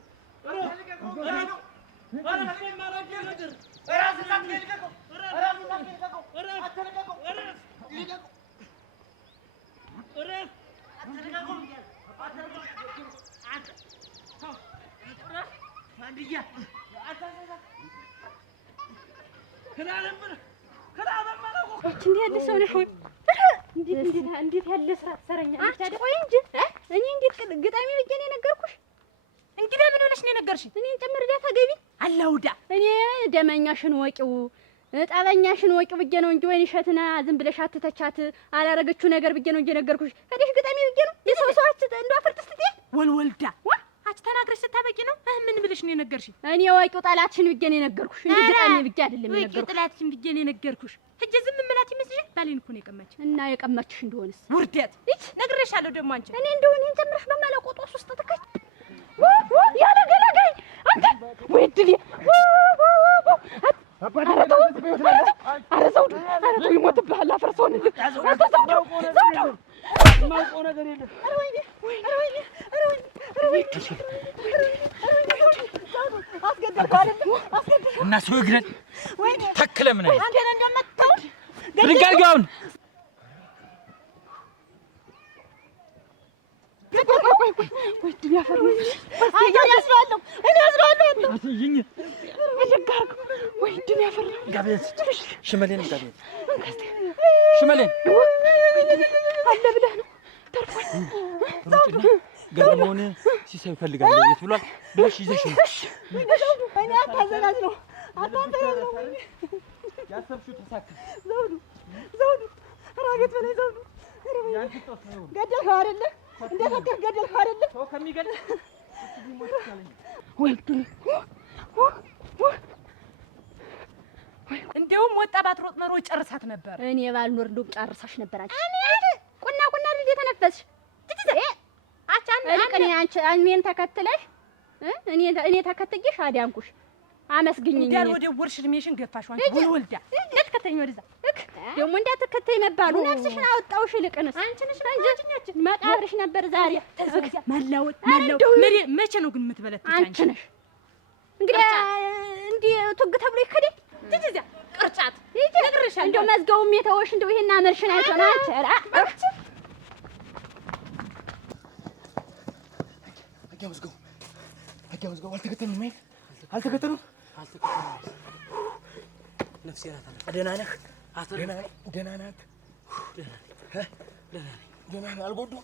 እንዴት ያለ ስራ ትሰራኛለች አይደል? ቆይ እንጂ እኔ እንዴት ግጣሚ ብዬሽ ነው የነገርኩሽ? እንግዲህ ምን ሆነሽ ነው የነገርሽኝ? እኔን ጭምር ዳታ ገቢ አላውዳ እኔ ደመኛሽን ወቂው ጠበኛሽን ወቂው ብዬሽ ነው እንጂ ወይን እሸትና ዝም ብለሽ አትተቻት አላረገችው ነገር ብዬሽ ነው እንጂ የነገርኩሽ። ከዲሽ ግጣሚ ብዬሽ ነው የሰው ሰዋች እንዷ ፍርጥስት ወልወልዳ አንቺ ተናግረሽ ስታበቂ ነው ምን ብለሽ ነው የነገርሽኝ? እኔ ወቂው ጠላትሽን ብዬሽ ነው የነገርኩሽ እንጂ ግጣሚ ብዬሽ አይደለም የነገርኩሽ። ወቂው ጠላትሽን ብዬሽ ነው የነገርኩሽ። ሂጅ ዝም ምላት ይመስልሽ? ባሌን እኮ ነው የቀማች እና የቀማችሽ እንደሆነስ ውርደት እቺ ነግሬሻለሁ። ደግሞ አንቺ እኔ እንደው እኔን ጨምረሽ በማለቆጦስ ውስጥ ተከች ያለ ገላጋይ አንተ ወይ ድል ኧረ ዘውዱ ይሞትብሃል። አፈርሰውን አንተ ዘውዱ የማውቀው ነገር የለም። ኧረ ወይኔ ኧረ ወይኔ ኧረ ወይኔ ኧረ ወይኔ አስገደልከው አይደል? አስገደልከው እና ሰው እግረን ወይኔ ተክለ ምን አይነት አንተ ነህ እንደመጣው ድንጋጋውን ወይ ድል ያፈር እኔ አስራለሁ አስይኝ ወይ ድል ያፈር ጋቤት ሽመሌን ጋቤት ሽመሌን አለ ብለህ ነው ተርፎኝ ገርሞን ሲሳይ ፈልጋለሁ ቤት ብሏል ብለሽ ይዘሽ ነው እኔ አታዘናት ነው ያሰብሽው ተሳካ። ዘውዱ ራጌት በላይ ዘውዱ ገደልከው አይደለ? እንደፈከር ገደልከው አይደለ? ሰው ከሚገድል ወይ ድል እንደውም ወጣ ባትሮጥ ኖሮ ጨርሳት ነበር። እኔ ባልኖር እንደው ጨርሳሽ ነበር። አንቺ ቁና ልጅ ተነፈስሽ እኔን ተከትለሽ እኔ ተከትዬሽ አዳንኩሽ። አመስግኝኝ። እንዳል ወደ ወርሽ እድሜሽን ገፋሽ አንቺ ወልዳ እንዳትከተኝ ወደዛ ደግሞ እንዳትከተኝ መባሉ ነፍስሽን አወጣውሽ። ይልቅንስ አንቺ ነሽ መቃብርሽ ነበር ዛሬ መላወጥ መቼ ነው ግን የምትበለጥሽ? አንቺ ነሽ እንግዲህ እንዲህ ቱግ ተብሎ ይከደኝ ትጅዛ ቅርጫት ነግሬሻለሁ። እንደው መዝገቡም የተወሽ እንደው ይሄን አመልሽን አይቶ ነው አንቺ አጋውዝገው አልተከተሉም ማለት አልተከተሉም። ነፍሴ ናት አለ። ደህና ነህ? ደህና ናት። ደህና ነህ? አልጎዳም?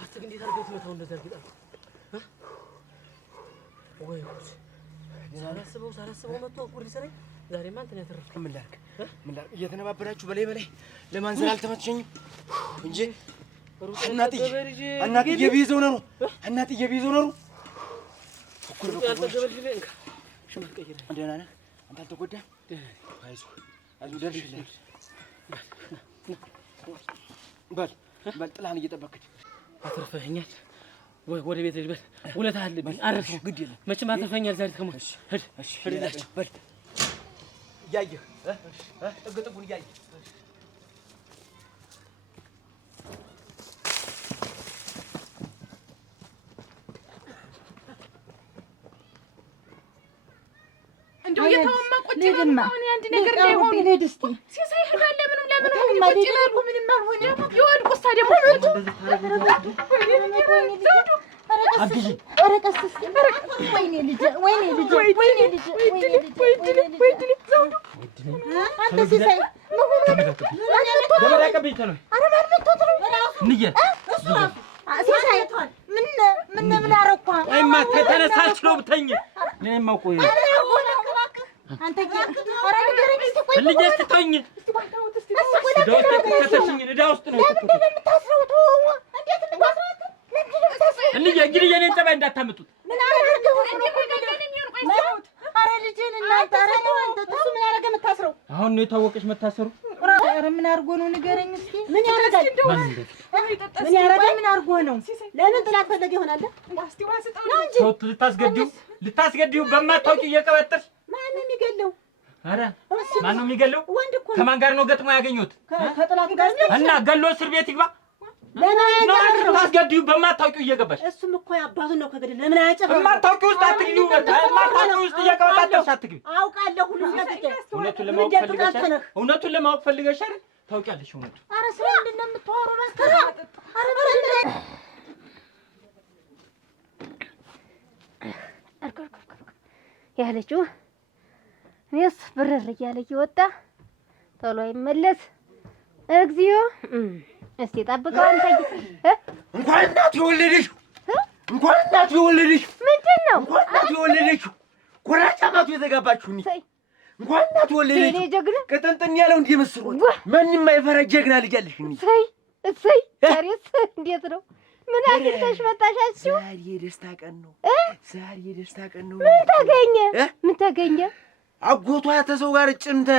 አትግ እንዴት አድርገህ ትመታው እንደዛ አድርገህ ወይ ጉድ! ሳላስበው መጥቶ ቁር ሊሰረኝ ዛሬማ እንትን ያተረፍክ። ምን ላድርግ? እየተነባበራችሁ በላይ ለማንዘር አልተመቸኝም እንጂ እናትዬ ቢይዘው ነው ደህና ነህ? አንተ አልተጎዳህም? አይዞህ ደርሽልሃል። በል ጥላህን እየጠበቅህ አትርፈኸኛል። ወደ ቤት ልሂድ። በል ውለታ አለብኝ። አረፍኩ። ግድ የለም መቼም አትርፈኸኛል ዛሬ ከሞት ሂድላቸው። በል እያየህ ጥግ ጥጉን እያየህ እንደው የተወማ ቁጭ ብለን አሁን አንድ ነገር እንዳይሆን ሲሳይ ሄዷል። ለምንም ቁጭ ብለን ምንም አልሆነ። የወድቁ ደግሞ ወይኔ ልጄ ወይኔ ልጄ ወይኔ ልጄ አንተ ሲሳይ ምን አረኳ? አይማ ከተነሳች ነው ብተኝ እኔማ ቆይ አንተ ኧረ ንገረኝ እስኪ ቆይ ልጄ ስትተኝ እዳ ውስጥ ነው የምታስረው ተወው። እንዴት እንዴ እንግዲህ የኔን ጸባይ እንዳታመጡት። ምን አረጋገው? ኧረ ልጄን እናንተ ኧረ ተው አንተ እሱ ምን አረገ የምታስረው? አሁን ነው የታወቀች መታሰሩ። ኧረ ምን አርጎ ነው ንገረኝ እስኪ። ምን ያረጋል? ምን ያረጋል? ምን አርጎ ነው? ለምን ጥላት ፈለገ ይሆናል? ሰው ልታስገድዩ በማታውቂ እየቀበጠርሽ ማን ነው የሚገለው? ኧረ ማን ነው የሚገለው? ወንድ እኮ ከማን ጋር ነው ገጥሞ ያገኙት? ከጥላት ጋር ነው እና ገሎ እስር ቤት ይግባ። ለምን አያጨፍርም? ልታስገድዩ በማታውቂው እየገባሽ እሱም እኮ ያባቱን ነው ከገደል ለምን አያጨፍርም? በማታውቂው ውስጥ አትግቢ። በማታውቂው ውስጥ እየቀበጣጠርሽ አትግቢ። አውቃለሁ ሁሉ ነገር። እውነቱን ለማወቅ ፈልገሻል። ታውቂያለሽ እውነቱ። ኧረ ስለ ምንድን ነው የምታወራው? በስራ ያለችው እኔስ ብርር እያለ እየወጣ ቶሎ ይመለስ። እግዚኦ እስቲ ጠብቀው አንተ። እንኳን እናት የወለደሽው ምንድን ነው እንኳን እናት የወለደሽው ኮራቻ ማቱ የተጋባችሁ እንኳን እናት የወለደሽው እኔ ጀግና ቅጥንጥን ያለው እንዲህ መስሎት ማንም አይፈራ ጀግና ልጅ አለሽ። እሰይ ዛሬስ እንዴት ነው? ምን አግኝተሽ መጣሻችሁ? ዛሬ የደስታ ቀን ነው። ምን ተገኘ? አጎቷ ተሰው ጋር ጭምተ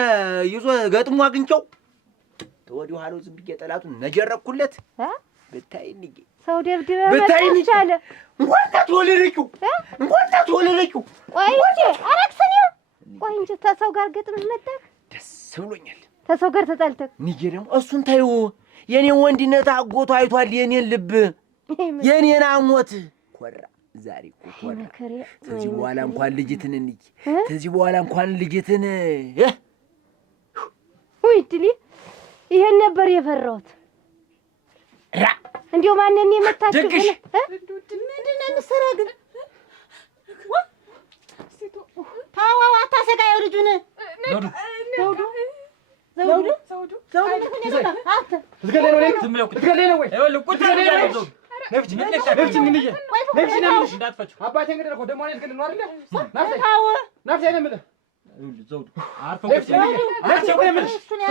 ይዞ ገጥሞ አግኝቸው ተወዲው ኋላው ዝም ብዬ ጠላቱን ነጀረኩለት። ብታይኝ ሰው ደብድበህ መጣቻለ። እንኳን ተወለደችው ቆይ እንጂ አረክሰኒው ቆይ እንጂ ተሰው ጋር ገጥመህ መጣህ? ደስ ብሎኛል። ተሰው ጋር ተጣልተህ ንጌ ደግሞ እሱን ታዩ የኔን ወንድነት አጎቷ አይቷል። የኔን ልብ የኔን አሞት ኮራ ዛሬ ኮራ። ከዚህ በኋላ እንኳን ልጅትን ወይ ድሊ ይሄን ነበር የፈራሁት። እንዲያው ማንን የመታችሁ ግን ምንድን ነው የምትሰራ ግን? ታዋው አታሰቃየው ልጁን። ዘውዱ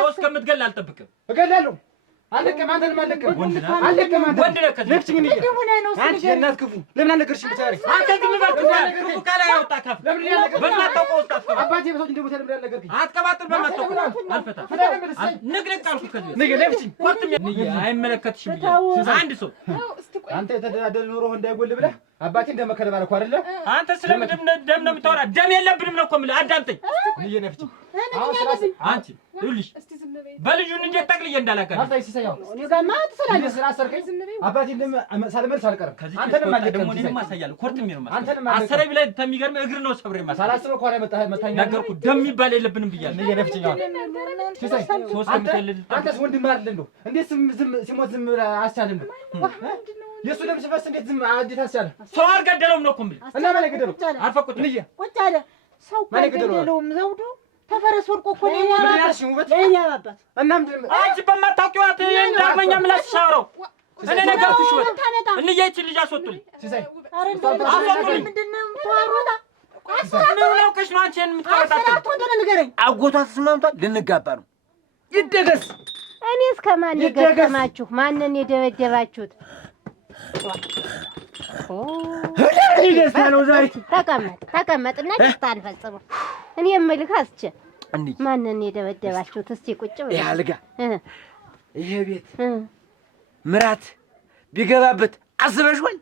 እስከምትገል አልጠብቅም። እገላለሁ። አለቀም። አንተንም አለቀም። አለቀም። አንተ ነፍስ ምን ይሄ አንቺ እናት ክፉ ለምን አልነገርሽም? ብቻ አንተ ግን ክፉ ካላ ያወጣ ካፍ ለምን ያለቀ በማታውቀው ውስጥ አትቀባ። አባቴ በሰው እንደው ለምን ያልነገርኩኝ? አትቀባጥር። በማታውቀው አልፈታ ንግንቅ አልኩ። ከዚህ ንግ ነፍስ ወጥም አይመለከትሽም። አንድ ሰው አንተ የተደላደለ ኑሮ እንዳይጎል ብለህ አባቴ እንደመከለብ አልኩ አይደለ? አንተ ስለምንም ደም ነው የምታወራ? ደም የለብንም ነው እኮ የምልህ። አዳምጠኝ። ንዬ ነፍስ አሁን አንቺ ይኸውልሽ በልጁን እንዴት ጠቅልዬ እንዳላቀር አታይ ሲሳያው እኔ ጋማ ትሰላለህ። ስራ ሰርከኝ አባቴ ሳልመልስ አልቀርም። አንተንም ደግሞ እኔንም አሳያለሁ። ኮርትም ነው ማለት አሰረኝ ብለህ ተሚገርም እግር ነው ሰብሬ ማለት ሳላስበው እኮ ነው መታኝ ነገርኩህ። ደም የሚባል የለብንም ብያለሁ። ንዬ ነፍስ ሲሳይ አንተስ ወንድም አይደል እንደው እንዴት ሲሞት ዝም ብለህ አስቻለህ? የሱ ደም ሲፈስ እንዴት ዝም አዲስ አስቻለ? ሰው አልገደለውም ነው እኮ የምልህ። እና ማን ገደለው? አልፈቁት ቁጭ አለ ሰው እኮ ገደለውም። ዘውዱ ተፈረስ ወድቆ እኮ ነው ያባባት። እና ምንድን አንቺ በማታውቂው ዳግመኛ ምላስ ሻወረው እኔ ነገርኩሽ። ወጥ እንዬ ይህችን ልጅ አስወጡልኝ። ሲሳይ አስወጡልኝ። ምንድን ነው የምታወሩት? ምን አውቀሽ ነው አንቺ የምትቀበጣጠው? ንገረኝ። አጎቷ ተስማምቷል። ልንጋባ ነው። ይደገስ። እኔስ ከማን የገጠማችሁ? ማንን የደበደባችሁት? ደስታ ነው ዛሬ። ተቀመጥና ደስታን ፈጽሙ። እኔ የምልህ አስቼ ማንን የደበደባችሁት? እስቲ ቁጭ በል። ይሄ አልጋ ይሄ ቤት ምራት ቢገባበት አስበሽዋል?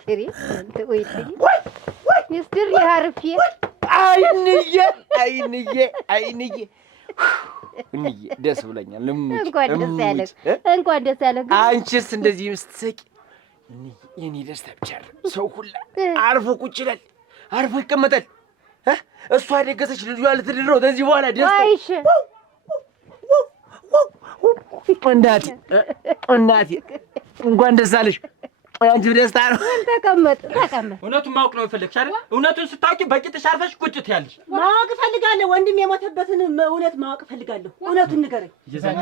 ክሪ ወይ ሚስትር ያርፊ አይንዬ እንዬ ደስ ብለኛል። እንኳን ደስ ያለህ። አንቺስ እንደዚህ ስትስቂ የኔ ደስታ ብቻ አይደለም፣ ሰው ሁላ አርፎ ቁጭ ይላል፣ አርፎ ይቀመጣል። እሷ ደገሰች ልጇ ልትድር ነው። ከዚህ በኋላ ደስታ እናቴ እንኳን ደስ አለሽ። አንቺም ደስታ ነው። ተቀመጥ። እውነቱን ማወቅ ነው የፈለግሽ አይደል? እውነቱን ስታውቂ በቂጥሽ አርፈሽ ቁጭ ትያለሽ። ማወቅ እፈልጋለሁ። ወንድም የሞተበትን እውነት ማወቅ እፈልጋለሁ። እውነቱን ንገረኝ።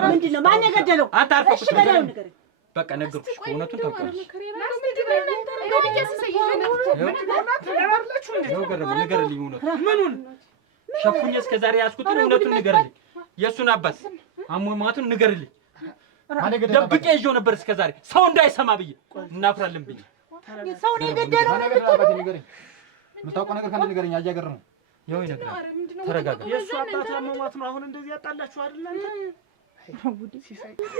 ምንድን ነው? ማን የገደለው? አታርፈሽ እሺ ገዳዩን ንገረኝ። በቃ ነገርኩሽ። እውነቱን ታውቂያለሽ። ንገርልኝ እውነቱን። ምኑን ሸፉኝ? እስከ ዛሬ ያዝኩትን እውነቱን ንገርልኝ። የእሱን አባት አሟሟቱን ንገርልኝ። ደብቄ ይዤው ነበር እስከ ዛሬ ሰው እንዳይሰማ ብዬ። እናፍራለን ብዬ ሰው ነው የገደለው። የምታውቀው ነገር ካለ ንገረኝ። አያገር ነው ያው ይነግራል። ተረጋጋ። የእሱ አባት አሟሟት ነው። አሁን እንደዚህ ያጣላችሁ አይደል አንተ?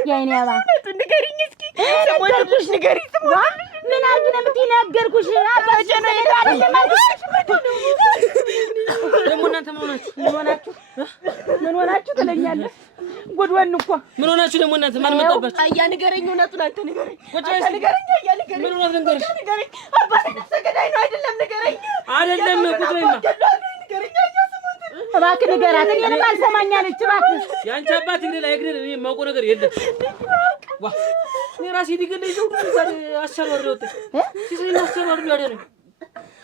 የእኔ አባት ንገሪኝ እስኪ። ነገርኩሽ፣ ንገሪኝ። ምን አድርጊ ነው የምትይኝ? ነገርኩሽ። አባቴ ነው አይደለም አልኩሽ። ደግሞ እናንተ ምን ሆናችሁ ትለኛለህ? ጎድወን እኮ ምን ሆናችሁ ደግሞ እናንተ? ማን መጣባችሁ? አያ ንገረኝ፣ እውነቱን አንተ ንገረኝ። አንተ ንገረኝ፣ አያ ንገረኝ። ምን እውነት ልንገርሽ? ንገረኝ። አባቴ ነፍሰ ገዳይ ነው አይደለም? ንገረኝ። አይደለም ቁጭ በይማ። ንገረኝ፣ አያ ስሙት። እባክህ ንገራት። እኔንም አልሰማኝ አለች። እባክህ የአንቺ አባት እንግዲህ ላይ እግሬ እኔ የማውቀው ነገር የለም። ዋ እኔ ራሴ ሊገለኝ ነው ዛሬ አሰባሪ ወጣ ሲሰይና አሰባሪ ያደረኝ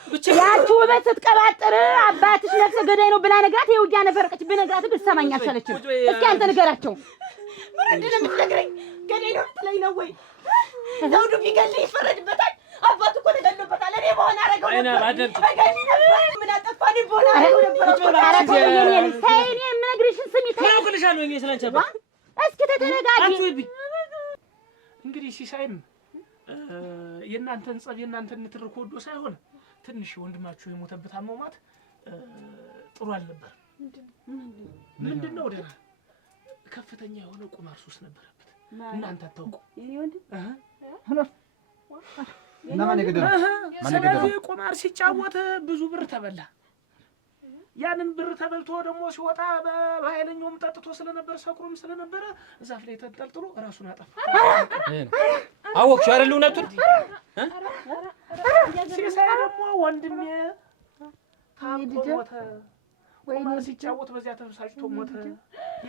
ብቻ ያቺ ውበት ስትቀባጥር አባትሽ ነፍሰ ገዳይ ነው ብላ ነግራት የውጊያ ነበረቀች። ብነግራት ብትሰማኝ አልቻለችም። እስኪ አንተ ንገራቸው። ምንድን ነው የምትነግረኝ? ገዳይ ነው የምትለኝ ነው ወይ? ዘውዱ ቢገልህ ይፈረድበታል። አባቱ እኮ ተገሎበታል። እኔ በሆነ አደረገው ነበር። ምን አጠፋን? በሆነ አደረገው ነበር። እኔ የምነግርሽን ስሚ። ታውቅልሻለሁ እኔ ስላንቺ አባት። እስኪ ተተረጋጊ። አትወይብኝ። እንግዲህ ሲሳይም የእናንተን ጸብ የእናንተን ንትርክ ወዶ ሳይሆን ትንሽ ወንድማችሁ የሞተበት አሟሟት ጥሩ አልነበር። ምንድን ነው ደህና ከፍተኛ የሆነ ቁማር ሱስ ነበረበት። እናንተ አታውቁ። እና ማን የገደለው? ስለዚህ ቁማር ሲጫወት ብዙ ብር ተበላ። ያንን ብር ተበልቶ ደግሞ ሲወጣ በኃይለኛውም ጠጥቶ ስለነበር ሰክሮም ስለነበረ ዛፍ ላይ ተንጠልጥሎ ራሱን አጠፋ። አወቅሽው አይደል እውነቱን? ሲሳይ ደግሞ ወንድሜ ታንቆ ሞተ። ቁማር ሲጫወት በዚያ ተበሳጭቶ ሞተ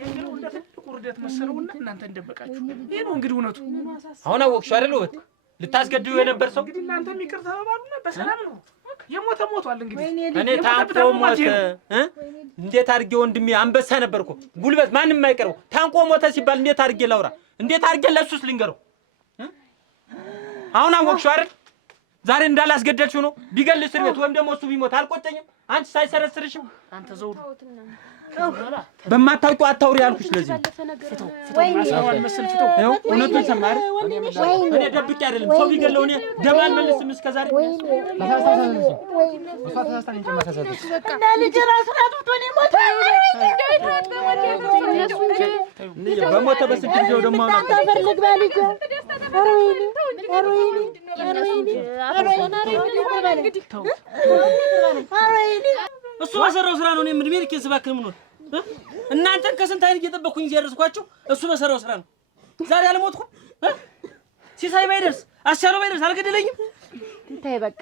የሚለው እንደ ትልቅ ውርደት መሰለውና እናንተ እንደበቃችሁ። ይሄ ነው እንግዲህ እውነቱ። አሁን አወቅሽው አይደል ውበት? ልታስገድዩ የነበር ሰው እንግዲህ እናንተም ይቅር ተባባሉና በሰላም ነው። የሞተ ሞቷል። እንግዲህ እኔ ታንቆ ሞተ እንዴት አድርጌ ወንድሜ አንበሳ ነበርኩ ጉልበት ማንም የማይቀርበው ታንቆ ሞተ ሲባል እንዴት አድርጌ ላውራ? እንዴት አድርጌ ለሱስ ልንገረው? አሁን አወቅሽው አይደል? ዛሬ እንዳላስገደልሽው ነው። ቢገል እስር ቤት ወይም ደግሞ እሱ ቢሞት አልቆጨኝም። አንቺ ሳይሰረስርሽም አንተ ዘውዱ በማታውቂው አታውሪ ያልኩሽ ለዚህ ነው። እውነቱን ሰማህ? እኔ ደብቄ አይደለም ሰው ቢገለው እኔ ደም አልመልስም እስከ ዛሬ። በሞተ በስንት ጊዜው ደግሞ እሱ በሰራው ስራ ነው። እኔ ምድሜ ልኬን ስባክን ምን እናንተን ከስንት አይነት እየጠበቅኩኝ እያደረስኳቸው እሱ በሰራው ስራ ነው። ዛሬ አልሞትኩም። ሲሳይ ባይደርስ አስቻለው ባይደርስ አልገደለኝም። ተይ በቃ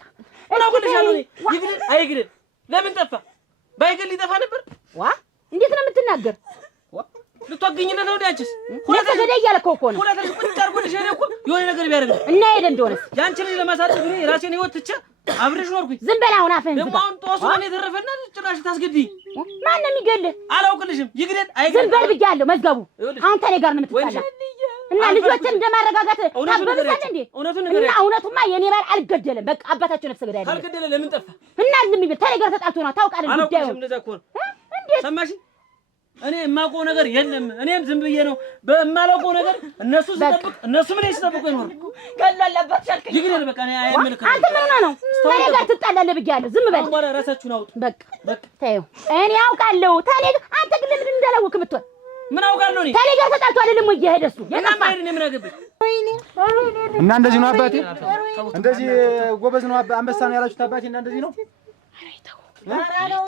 እና ወልሻለሁ። ይግደል አይግደል ለምን ጠፋ? ባይገል ሊጠፋ ነበር። ዋ እንዴት ነው የምትናገር? ልትወግኝለት ነው ዳንቺስ? ሁለት ገዳይ እያልከው እኮ ነው። ሁለት ቁጭ አድርጎልሽ እኔ እኮ የሆነ ነገር ቢያደርግ እና ሄደ እንደሆነ ያንቺን ልጅ ለማሳደግ እኔ ራሴን ህይወት ትቼ አብሬሽ ኖርኩኝ። ዝም በል አሁን አፈን ደግሞ አሁን ጦሱ እኔ ተረፈና ጭራሽ ታስገድይ። ማን ነው የሚገልህ? አላውቅልሽም። ይግደል አይግደል ዝም በል ብያለሁ። መዝገቡ አሁን ተኔ ጋር ነው የምትጣላ እና ልጆችን እንደማረጋጋት ታበብሳለህ እንዴ? እና እውነቱማ የኔ ባል አልገደለም። በቃ አባታቸው ነፍሰ ገዳይ አይደለም። አልገደለ ለምን ጠፋ? እና ዝም ይበል። ተኔ ጋር ተጣልቶ ነው ታውቃለህ። ጉዳዩ አላውቅልሽም። እንደዛ እኮ ነው። ሰማሽ? እኔ የማውቀው ነገር የለም። እኔም ዝም ብዬ ነው በማላውቀው ነገር እነሱ ሲጠብቅ እነሱ ምን ሲጠብቁ ይኖር ገላለበት ሸልከኝ ይግደል በቃ እኔ አይመልከኝ። አንተ ምን ሆነህ ነው? ተኔ ጋር ትጣላለህ ብያለሁ። ዝም በል። በኋላ ራሳችሁን አውጡ። በቃ ተይው። እኔ አውቃለሁ። ተኔ አንተ ግን ለምን እንዳላወቅ የምትሆን ምን አውቃለሁ? እኔ ተኔ ጋር ተጣልቶ አይደለም ወይ እየሄደ እሱ የናማ አይደል ምን አገባኝ? እና እንደዚህ ነው አባቴ? እንደዚህ ጎበዝ ነው አንበሳ ነው ያላችሁት አባቴ? እና እንደዚህ ነው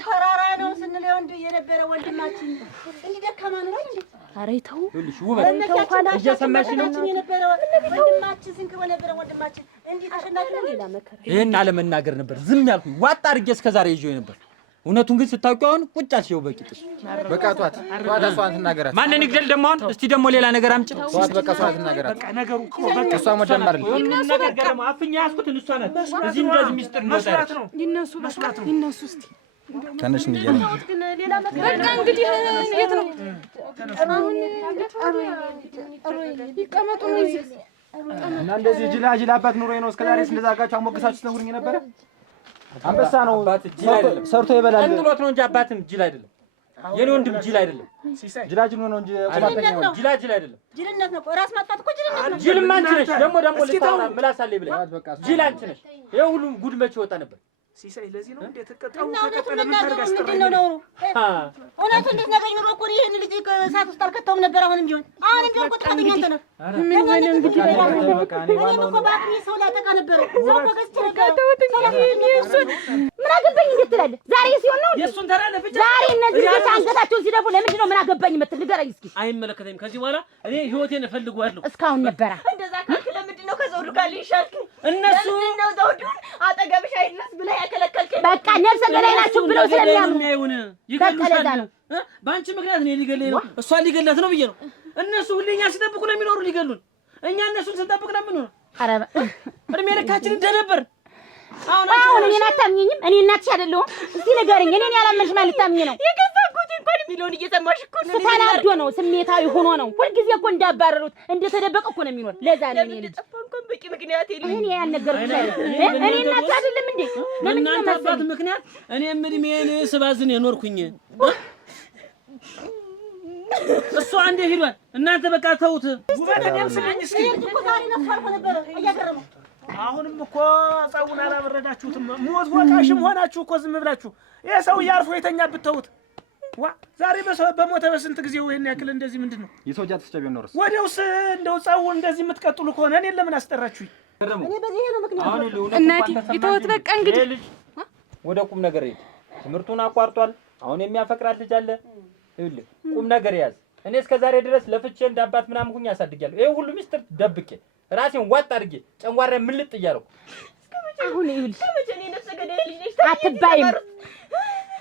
ተራራ ነው ስንል ወንድ የነበረ ወንድማችን እንዲህ ደካማ ነው እንዴ? ኧረ ተው ይኸውልሽ ውበት እየሰማሽ ነው? የነበረ ወንድማችን ስንክሮ ነበረ ወንድማችን እንዲህ ተሸናፊ ነው። ሌላ መከራ ይሄን አለመናገር ነበር ዝም ያልኩኝ። ዋጣ አድርጌ እስከ ዛሬ ይዤው ነበር። እውነቱን ግን ስታውቂው አሁን ቁጭ አልሽው በቂጥሽ። በቃ ተዋት እሷን ትናገራት። ማንን ይግደል ደግሞ አሁን? እስቲ ደግሞ ሌላ ነገር አምጪ። ተዋት በቃ እሷን ትናገራት። በቃ ነገሩ እኮ በቃ እሷ መደመር ነው። ሁሉም ነገር ደግሞ አፍኛ ያስኩትን እሷ ናት። እዚህ እንደዚህ ሚስጥር ነው መስራት ነው። ይነሱ መስራት ነው። ይነሱ እስቲ ተነሽ እንያለ በቃ እንግዲህ እንዴት ነው አሁን ይቀመጡ ነው እዚህ እና እንደዚህ ጅላጅል አባት ኑሮዬ ነው እስከዛሬ እንደዛጋችሁ አሞግሳችሁ ስትነግሩኝ ነበረ። አንበሳ ነው ሰርቶ ይበላል። እንጥሎት ነው እንጂ አባትም ጅል አይደለም። የኔ ወንድም ጅል አይደለም። ጅላጅል ነው እንጂ ቁማተኛ ነው። ጅላጅል አይደለም። ጅልነት ነው። ራስ ማጥፋት እኮ ጅልነት ነው። ጅልም አንቺ ነሽ። ደግሞ ልታወራ ምላስ አለኝ ብለሽ ጅል አንቺ ነሽ። ይሄ ሁሉም ጉድ መቼ ወጣ ነበር? ሲሳይ ለዚህ ነው እንዴ ተቀጣው? ከቀጠለ ምን ታርጋስ? ምንድነው ነው? እውነቱን እንድትነግረኝ ኑሮ እኮ ይሄን ልጅ እሳት ውስጥ አልከተውም ነበር። አሁንም ቢሆን እኮ ጥፋተኛ አንተ ነህ። ምን ሆነ እንግዲህ እኔም እኮ በአቅሜ ሰው ላጠቃ ነበር። ሰው እኮ ገዝቼ ነበር። ምን አገባኝ እንዴት ትላለህ? ዛሬ ሲሆን ነው የእሱን ተላለፍ ብቻ። ዛሬ እነዚህ ልጆች አንገታቸውን ሲደፉ ለምንድን ነው ምን አገባኝ የምትል ንገረኝ እስኪ። አይመለከተኝም። ከዚህ በኋላ እኔ ህይወቴን እፈልገዋለሁ። እስካሁን ነበረ እንደዛ ካልክ ለምንድን ነው ከዘውዱ ጋር ሊሻልክ? እነሱ ለምንድን ነው ዘውዱን አጠገብሽ አይድረስ ብለህ ያከለከልከኝ? በቃ ነፍሰ ገዳይ ናችሁ ብለው ስለሚያምኑ ይገሉሻል። በአንቺ ምክንያት እኔ ሊገለኝ ነው እሷን ሊገላት ነው ብዬ ነው። እነሱ ሁሌኛ ሲጠብቁ ነው የሚኖሩ ሊገሉን። እኛ እነሱን ስንጠብቅ ነው የምንኖር። ኧረ እድሜ ልካችን እንደነበር አሁን እኔን አታምኚኝም? እኔ እናትሽ አይደለሁም? እስቲ ንገረኝ። እኔን ያላመንሽ ማን ልታምኚ ነው? የገዛ ጎቴ እንኳን የሚለውን እየሰማሽ እኮ ነው። ተናዶ ነው፣ ስሜታዊ ሆኖ ነው። ሁልጊዜ እኮ እንዳባረሩት እንደተደበቀ እኮ ነው የሚኖር። ለዛ ነው እኔ ልጅ ጠፋ እንኳን በቂ ምክንያት የለኝም። እኔ ያልነገርኩሽ እኔ እናትሽ አይደለም እንዴ? ለምን ነው አባት ምክንያት እኔም እድሜን ስባዝን የኖርኩኝ። እሱ አንዴ ሄዷል። እናንተ በቃ ተውት። ውበደም ስለኝ እስኪ እኮ ዛሬ ነፍስ አልፎ ነበረ እያገረመው። አሁንም እኮ ጸቡን አላበረዳችሁትም። ሞት ወቃሽም ሆናችሁ እኮ ዝም ብላችሁ ይሄ ሰው ያርፎ የተኛ ብትተውት ዋ ዛሬ በሞተ በስንት ጊዜው ይሄን ያክል እንደዚህ ምንድን ነው የሰው ጃት ተጨቢው ነው ረስ ወዲያውስ እንደው ጸቡ እንደዚህ የምትቀጥሉ ከሆነ እኔን ለምን አስጠራችሁኝ? እኔ በዚህ ነው ምክንያት እናቴ ይተውት በቃ እንግዲህ ልጅ ወደ ቁም ነገር ሄድ። ትምህርቱን አቋርጧል። አሁን የሚያፈቅራት ልጅ አለ። ይኸውልህ ቁም ነገር ያዝ። እኔ እስከ ዛሬ ድረስ ለፍቼ እንዳባት ምናምን ሁኝ ያሳድጋለሁ። ይሄ ሁሉ ሚስጥር ደብቄ ራሴን ዋጥ አድርጌ ጨንጓራ ምልጥ እያለሁ አሁን ይኸውልሽ ከመቼ እኔ ነፍሰ ገዳይ ልጅ ነሽ?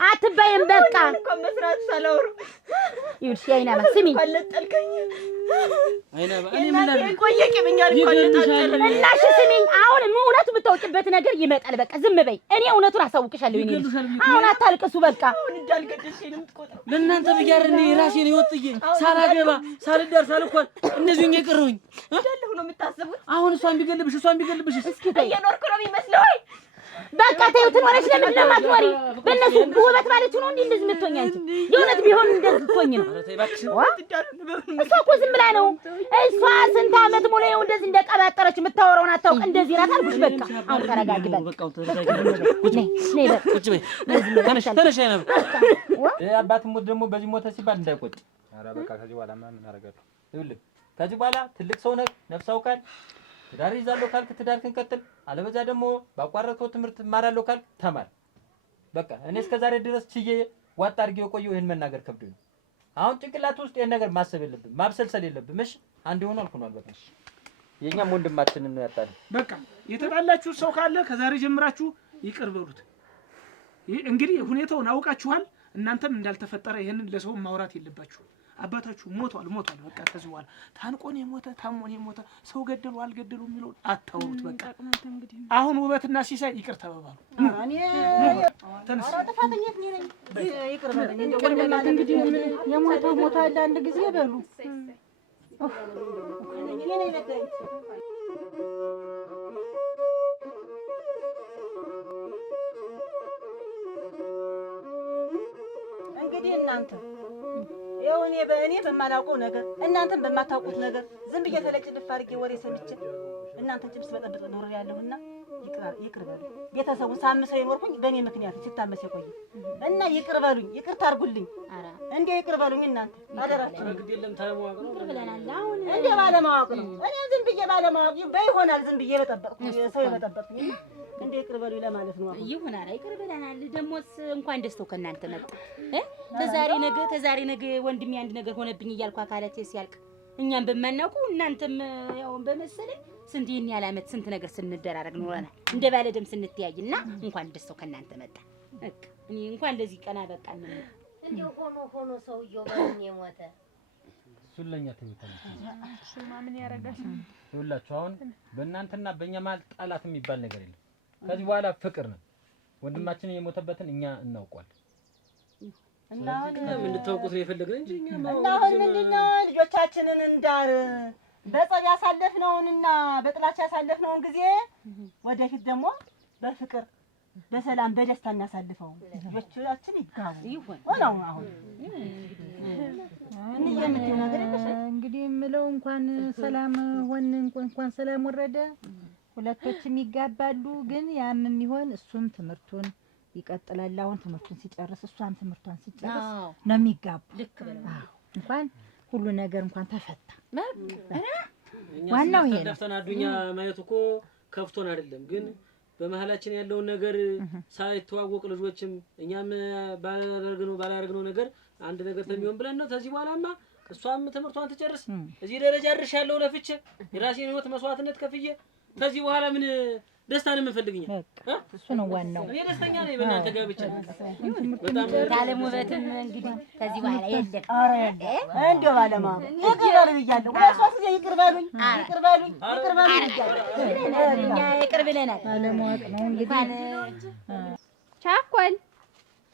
አትባይም በቃ እንኳን መስራት ሳላወሩ ይኸውልሽ አይናባ ስሚኝ አለጠልከኝ። አይናባ እኔ ምን ላድርግ? ቆየ ቂምኛል እንኳን ለጣጠለ እና እሺ ስሚኝ፣ አሁን እውነቱ የምታውቂበት ነገር ይመጣል። በቃ ዝም በይ። እኔ እውነቱን አሳውቅሻለሁ። እኔ አሁን አታልቅሱ። በቃ አሁን እንዳልገደልሽኝ ነው የምትቆጥረው። ለእናንተ ብያር እኔ ራሴን ህይወት ጥዬ ሳላገባ ሳልዳር ሳልኳል እንደዚሁ የቀረሁኝ እንዳለሁ ነው የምታስቡት። አሁን እሷን ቢገልብሽ እስኪ ተይ። እየኖርኩ ነው የሚመስለው። ወይ በቃ ተይው። ትኖረሽ ለምንድን ነው የማትኖሪ? በእነሱ ውበት ማለት ነው እንዴ እንደዚህ የምትሆኝ አንቺ? የእውነት ቢሆን እንደዚህ ትሆኝ ነው። እሷ እኮ ዝም ብላ ነው። እሷ ስንት ዓመት ሙሉ ይኸው እንደዚህ እንደቀባጠረች የምታወራውን አታውቅ። እንደዚህ ናት አልኩሽ። በቃ አሁን ተረጋጊ። በቃ ነይ በቃ ቁጭ በይ። ተነሽ አይናባ። አባት ሞት ደግሞ በዚህ ሞተ ሲባል እንዳይቆጭ። ኧረ በቃ ከዚህ በኋላ ምን አደርጋለሁ? ይኸውልህ ከዚህ በኋላ ትልቅ ሰው ነህ፣ ነፍስ አውቃል። ትዳር ይዛለሁ ካልክ ትዳርክን ቀጥል። አለበዛ ደግሞ ባቋረጥከው ትምህርት እማራለሁ ካልክ ተማር። በቃ እኔ እስከ ዛሬ ድረስ ችዬ ዋጥ አድርጌ የቆየው ይሄን መናገር ከብዶኝ ነው። አሁን ጭንቅላት ውስጥ ይሄን ነገር ማሰብ የለብም፣ ማብሰልሰል የለብም። እሺ አንድ ሆኖ አልኩናል። በቃ የኛም ወንድማችንን ነው ያጣነው። በቃ የተጣላችሁ ሰው ካለ ከዛሬ ጀምራችሁ ይቅር በሉት። እንግዲህ ሁኔታውን አውቃችኋል። እናንተም እንዳልተፈጠረ ይሄንን ለሰው ማውራት የለባችሁ። አባታችሁ ሞቷል። በቃ ከዚህ በኋላ ታንቆን የሞተ ታሞን የሞተ ሰው ገደሉ አልገደሉ የሚለውን አታውሩት። በቃ አሁን ውበትና ሲሳይ ይቅር ተባባሉ። እኔ ተነስ። ጥፋተኛት ነኝ። ይቅር በለኝ። እንደው እንግዲህ የሞተው ሞቷል። አንድ ጊዜ በሉ እንግዲህ እናንተ ይኸው እኔ በማላውቀው ነገር እናንተም በማታውቁት ነገር ዝም ብዬ ተለጭልፍ አድርጌ ወሬ ሰምቼ እናንተን ጭብስ በጠብጥ ኖር ያለሁና ይቅር በሉኝ። ቤተሰቡን ሳምሰው የኖርኩኝ በእኔ ምክንያት ሲታመስ የቆየ እና ይቅር በሉኝ። ይቅር ታርጉልኝ። እንዴ ይቅር በሉኝ እናንተ አደራችሁ። ይቅር ብለናል። አሁን እንዴ ባለማወቅ ነው። እኔ ዝም ብዬ ባለማወቅ በይሆናል ዝም ብዬ በጠበቅኩ ሰው የበጠበቅኩኝ እንዴ ይቅር በሉኝ ለማለት ነው። ይሁን አረ ይቅር ብለናል። ደሞስ እንኳን ደስተው ከእናንተ መጣ። ተዛሬ ነገ ወንድሜ አንድ ነገር ሆነብኝ እያልኩ አካላቴ ሲያልቅ እኛም በማናውቀው እናንተም ያው በመሰለኝ ስንት ይሄን ያህል ዓመት ስንት ነገር ስንደራረግ ኖረናል። እንደ ባለ ደም ስንተያይና እንኳን ደስተው ከእናንተ መጣ። እኔ እንኳን ለዚህ ቀን አበቃን ነው እንዲሁ ሆኖ ሰውየው በምን የሞተ እሱን ለኛ ተይታለች። እሱማ ምን ያደርጋል? ይኸውላችሁ አሁን በእናንተና በእኛ መሀል ጠላት የሚባል ነገር የለም። ከዚህ በኋላ ፍቅር ነው። ወንድማችን የሞተበትን እኛ እናውቀዋለን። እና አሁን እንድታውቁት ነው የፈለግን እንጂ እኛ እና አሁን ምንድነው ልጆቻችንን እንዳር በጸብ ያሳለፍነውንና በጥላቻ ያሳለፍነውን ጊዜ ወደፊት ደግሞ በፍቅር በሰላም በደስታ እናሳልፈው። ልጆቻችን ይጋቡ ወላው አሁን እንግዲህ የምለው እንኳን ሰላም ሆነ እንኳን ሰላም ወረደ፣ ሁለቶችም ይጋባሉ። ግን ያም የሚሆን እሱም ትምህርቱን ይቀጥላል። አሁን ትምህርቱን ሲጨርስ እሷም ትምህርቷን ሲጨርስ ነው የሚጋቡ። እንኳን ሁሉ ነገር እንኳን ተፈታ። ዋናው ይሄ ነው። ተናዱኛ ማየት እኮ ከፍቶን አይደለም፣ ግን በመሀላችን ያለውን ነገር ሳይተዋወቅ ልጆችም እኛም ባላደረግነው ነገር አንድ ነገር ተሚሆን ብለን ነው። ከዚህ በኋላማ እሷም ትምህርቷን ትጨርስ፣ እዚህ ደረጃ ድርሻለሁ ለፍቼ የራሴን ህይወት መስዋዕትነት ከፍዬ ከዚህ በኋላ ምን ደስታን የምንፈልግኛ እሱ ነው ዋናው። እኔ ደስተኛ ነኝ በእናንተ ጋር ብቻ። በጣም ታለም ውበትም እንግዲህ ከዚህ በኋላ የለም። ኧረ እንደው ባለማ ይቅር በሉኝ ብያለሁ። ሶስት ጊዜ ይቅር በሉኝ እኛ ይቅር ብለናል። አለማወቅ ነው እንግዲህ። ቻኮል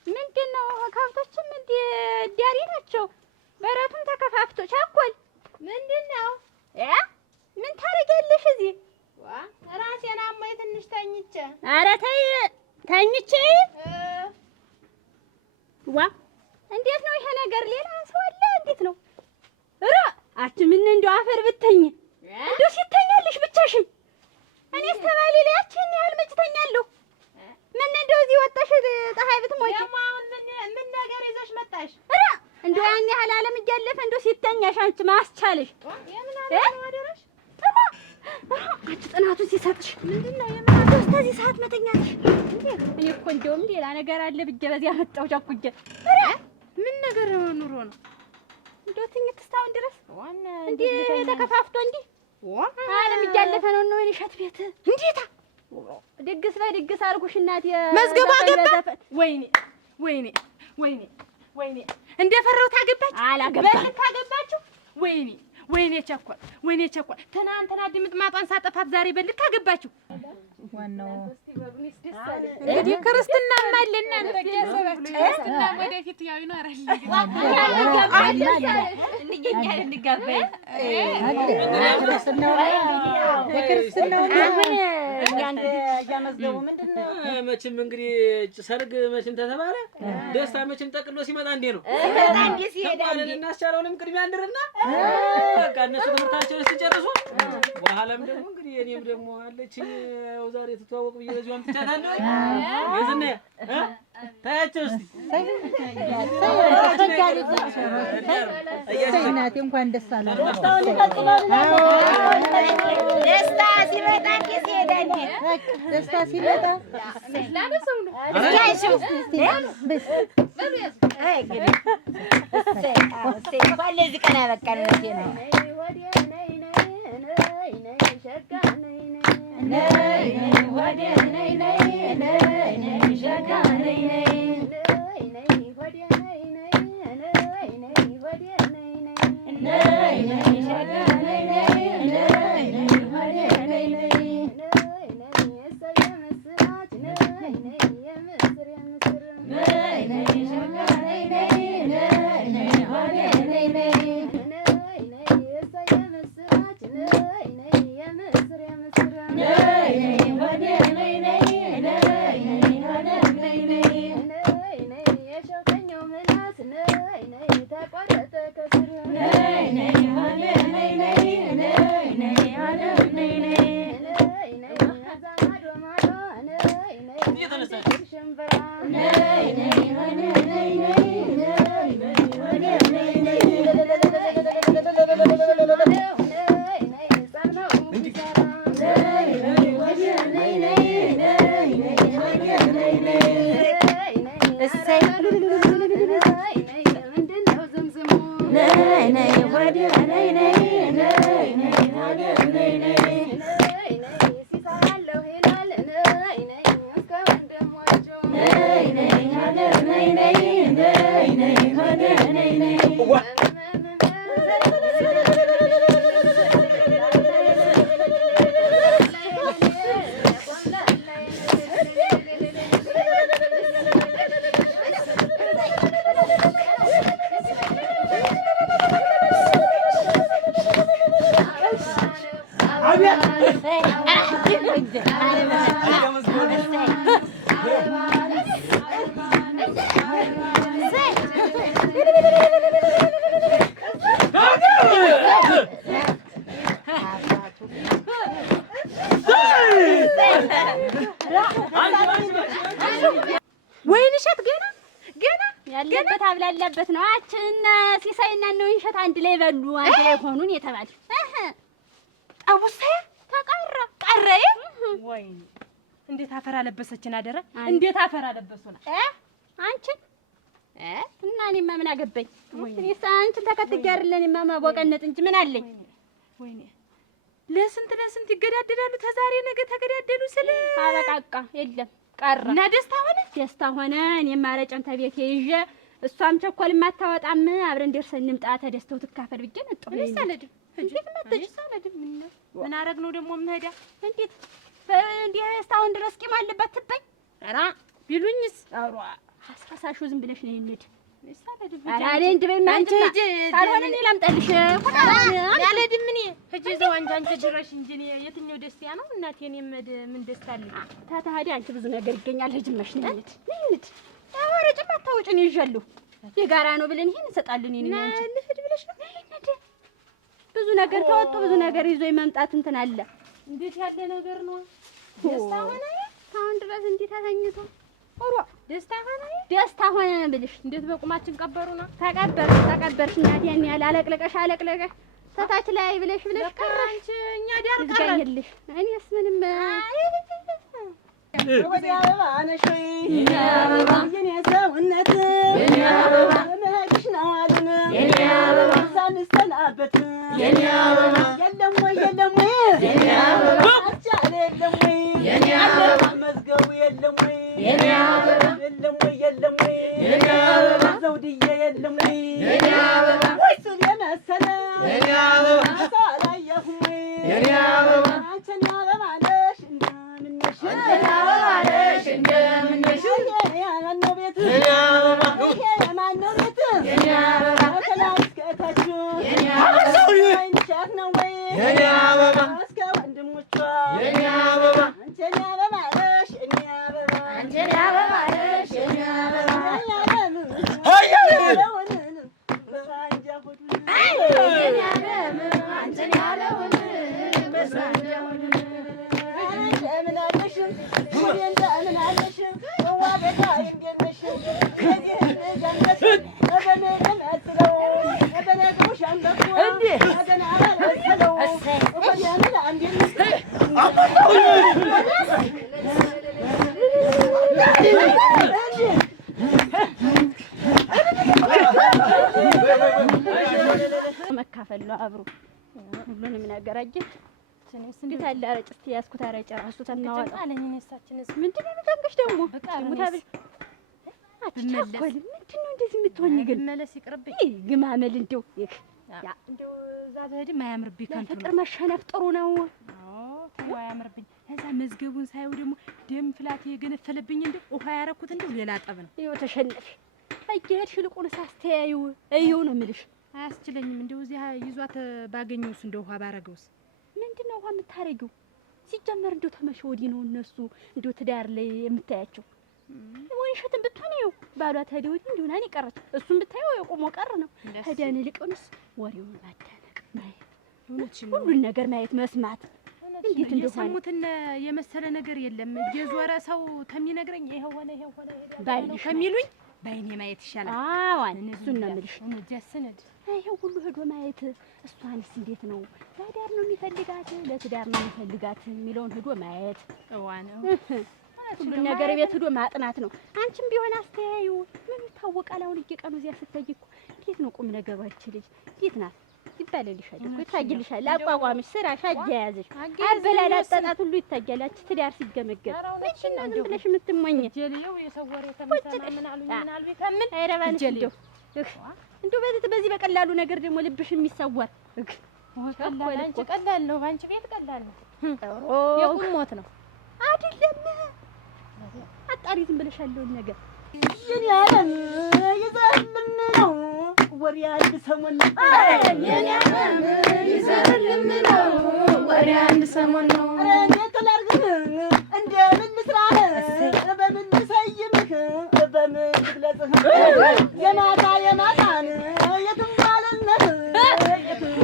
ምንድነው? ከብቶችም ዲያሪ ናቸው። በረቱም ተከፋፍቶ ቻኮል ምንድነው? ምን ታረጊያለሽ እዚህ? ራሴን አሞኝ ትንሽ ተኝቼ። ኧረ ተይ ተኝቼ። ዋ እንዴት ነው ይሄ ነገር? ሌላ ሰው አለ? እንዴት ነው? ኧረ አቺ ምን እንደው አፈር ብትተኝ እንደው ሲተኛልሽ ብቻሽን። እኔስ ተባሌ ላይ ያቺን ያህል መች ተኛለሁ? ምን እንደው እዚህ ወጣሽ ፀሐይ ብትሞጪ ደግሞ አሁን ምን ነገር ይዘሽ መጣሽ? ኧረ እንደው ያን ያህል ዓለም እያለፈ እንደው ሲተኛሽ አንቺ ማስቻለሽ የምን ዓለም አደረሽ? አንቺ ጥናቱን ሲሰጥሽ ምንድነው የምናደርገው? እስከዚህ ሰዓት መተኛትሽ እንዴ? እኔ እኮ እንደውም ሌላ ነገር አለ ብዬ በዚያ መጣሁ ቸኩጄ። ኧረ ምን ነገር ኑሮ ነው እንደው ትኝት እስካሁን ድረስ እንዴ ተከፋፍቶ እንዴ ዓለም እያለፈ ነው ነው የሸት ቤት እንዴታ ድግስ በድግስ አልኩሽ እናቴ። መዝገቡ አገባ። ወይኔ እንደፈራው ታገባች። አላገባች ታገባችሁ። ወይኔ ቸኮል ትናንትና ድምጥ ማጧን ሳጠፋት ዛሬ በልክ አገባችሁ። ዋናው እንግዲህ ክርስትናም አለ እናንተ ገሰባችሁ። ክርስትናም ወደፊት ያው ይኖራል። እንጋባይ ክርስትናው እኛ እንግዲህ ያመዝገቡ ምንድነው? መቼም እንግዲህ ሰርግ መቼም ተተባለ ደስታ መቼም ጠቅሎ ሲመጣ እንዴ ነው አንዴ ሲሄድ አንዴ እናስቻለውንም ቅድሚያ እንድርና በቃ እነሱ ትምህርታቸውን ሲጨርሱ በኋላም ደግሞ እንግዲህ እኔም ደግሞ አለችኝ ያው ዛሬ ተተዋወቁ ብዬ በዚሁ አምጥቻታለሁ። የዝነ ታያቸው እስቲ እናቴ እንኳን ደስ አላችሁ። ደስታ ሲመጣ እንዴ ሲሄድ አንዴ ደስታ ሲመጣ ላበሰው ነው እንኳን ለዚህ ቀን ያበቃን ነው። Hey, ወይንሸት ገና ያለበት አብላላበት ነው። አችና ሲሳይና ነው ወይንሸት አንድ ላይ በሉ አንድ ላይ ሆኑን የተባለ ጠቡሳ ቀረ ወይኔ እንዴት አፈር አለበሰችን አደረ እንዴት አፈር አለበሱና አንቺን እና እኔማ ምን አገባኝ? እኔስ አንቺን ተከትዬ አይደለም የማማወቀነት እንጂ ምን አለኝ? ወይኔ ለስንት ይገዳደላሉ። ተዛሬ ነገ ተገዳደሉ ስለ አበቃቃ የለም ቀረ እና ደስታ ሆነ። እኔም አረጨን ተቤቴ ይዤ እሷም ቸኮል ማታወጣም አብረን ደርሰን እንምጣ ተደስተው ትካፈል ብዬ ነጥሁ። ሰለድም እንዴት መጣች? ሰለድም ምን አረግ ነው ደግሞ የምሄዳ? እንዴት እንዲህ እስካሁን ድረስ ቂም አለባት ትበኝ? ኧረ ቢሉኝስ አውራ አሳሳሹ ዝም ብለሽ ነው ይንድ ሰለድም አሬ እንድበይና አንቺ ካልሆነ እኔ ላምጣልሽ ያለድም እኔ ሂጂ እዛው አንቺ ድረሽ እንጂ የትኛው ደስታ ነው እናቴ? እኔ ምን ደስታ አለኝ? ታታሃዲ አንቺ ብዙ ነገር ይገኛል። ሂጂመሽ ነኝ ነኝ አወረ ጭማት ታውጭኝ ይዣለሁ የጋራ ነው ብለን ይሄን እንሰጣለን። እኔ አንቺ ልሂድ ብለሽ ነው ብዙ ነገር ተወጡ ብዙ ነገር ይዞ የመምጣት እንትን አለ። እንዴት ያለ ነገር ነው? ደስታ ሆነ አሁን ድረስ እንዴት ተኝቶ ኦሮ ደስታ ሆነ ብልሽ እንዴት በቁማችን ቀበሩና ተቀበርሽ እናቴ ያን ያለ አለቅለቀሽ ተታች ላይ ብለሽ ቀረሽ። እኛ ዳር ቀረልሽ። እኔስ ምንም ወዲ አበባ ነሽ ወይ የኔ ሰውነት የኔ አበባ መሄድሽ ነው አሉን የኔ አበባ ሳንሰናበት የኔ አበባ የለም ወይ የኔ አበባ አቻለ የለም ወይ የኔ አበባ መዝገቡ የለም ወይ የኔ አበባ የለም ወይ የኔ አበባ ዘውድዬ የለም ወይ የኔ አበባ ወይሱን የመሰለ የኔ አበባ ሳላየሁም የኔ አበባ አንቺን አበባ ነሽ እንደምንሽ እንደምንሽ የማነው ቤት የማነው ቤት ከላይ እስከ ታች ወይንሸት ነው ወይ እስከ ወንድሞቿ አንቺን አበባ ነሽ እኔ አበባ አንቺን አበባ ነሽ እኔ አበባ መካፈል ነው አብሮ ሁሉንም ነገር አጀት እንዴት አለ አረጭ እስቲ ያስኩት አረጭ ራሱ ተናዋጣ አለኝ እነሳችንስ ምንድነው የምታንቀሽ ደግሞ ሙታብል አትቸኮል ምንድነው እንደዚህ የምትሆኝ ግን መለስ ይቅርብኝ ግማመል እንደው ያ እንደው እዛ በህድም አያምርብኝ ከንቱ ፍቅር መሸነፍ ጥሩ ነው። ተው አያምርብኝ። እዛ መዝገቡን ሳይው ደግሞ ደም ፍላት የገነፈለብኝ እንደው ውሃ ያረኩት እንደው ሌላ ጠብ ነው። ይኸው ተሸነፍ አየህሽ ልቁንስ አስተያዩ እየው ነው የምልሽ አያስችለኝም። እንደው እዚያ ይዟት ባገኘውስ እንደው ውሃ ባረገውስ ምንድነው ውሃ የምታረጊው? ሲጀመር እንደው ተመሽ ወዲህ ነው እነሱ እንደው ትዳር ላይ የምታያቸው ወይንሸትን ብትሆኚው ባሏ ታዲያ ወዲህ እንደሆነ እኔ ቀረች እሱን ብታየው የቆሞ ቀር ነው። ሄደን ልቁንስ ወሬውን ማዳነቅ ማየት ሁሉን ነገር ማየት መስማት እንዴት እንደሆነ የሰሙትን የመሰለ ነገር የለም። የዞረ ሰው ተሚነግረኝ ይሄው ሆነ ባይልሽ ከሚሉኝ ባይኔ ማየት ይሻላል። አዋን እሱን ነው የምልሽ። ጀስነት ይሄው ሁሉ ሄዶ ማየት እሷንስ እንዴት ነው ለትዳር ነው የሚፈልጋት ለትዳር ነው የሚፈልጋት የሚለውን ሄዶ ማየት ዋናው ሁሉን ነገር ቤት ሄዶ ማጥናት ነው። አንቺም ቢሆን አስተያዩ ምን ይታወቃል። አሁን እየቀኑ እዚያ ስትይ እኮ እንዴት ነው ቁም ነገሯ ልጅ እንዴት ናት ይባልልሻል እኮ ይታይልሻል። አቋቋምሽ ስራሽ አያያዝሽ አበላል አጣጣት ሁሉ ይታያል። አንቺ ትዳር ሲገመገም ምንድነው ዝም ብለሽ የምትሞኝ ጀልየው የሰው ወሬ ተመሰማ ምን አሉኝ ከምን አይረባንሽ እንደው እንደው በዚህ በቀላሉ ነገር ደግሞ ልብሽ የሚሰወር ቀላል አንቺ ቀላል ነው። አንቺ ቤት ቀላል ነው። የቁም ሞት ነው አይደለም። አጣሪ ዝም ብለሽ ያለውን ነገር የኔ ዓለም ይዘህልን ነው ወሬ አንድ ሰሞን ነው። የኔ ዓለም ይዘህልን ነው ወሬ አንድ ሰሞን ነው። ኧረ እንዴት ላድርግህ? እንደምን ልስራህ? በምን ልሰይምህ? በምን ልግለጽህ? የማታ የማታን የትም ባልነት የትም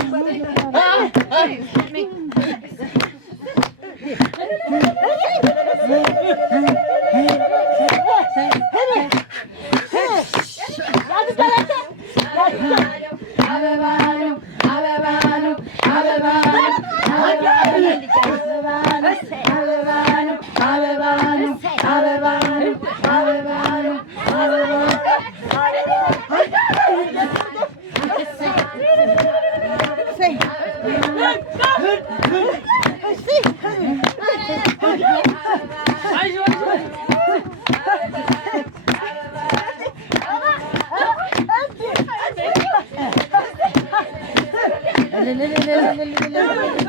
Lele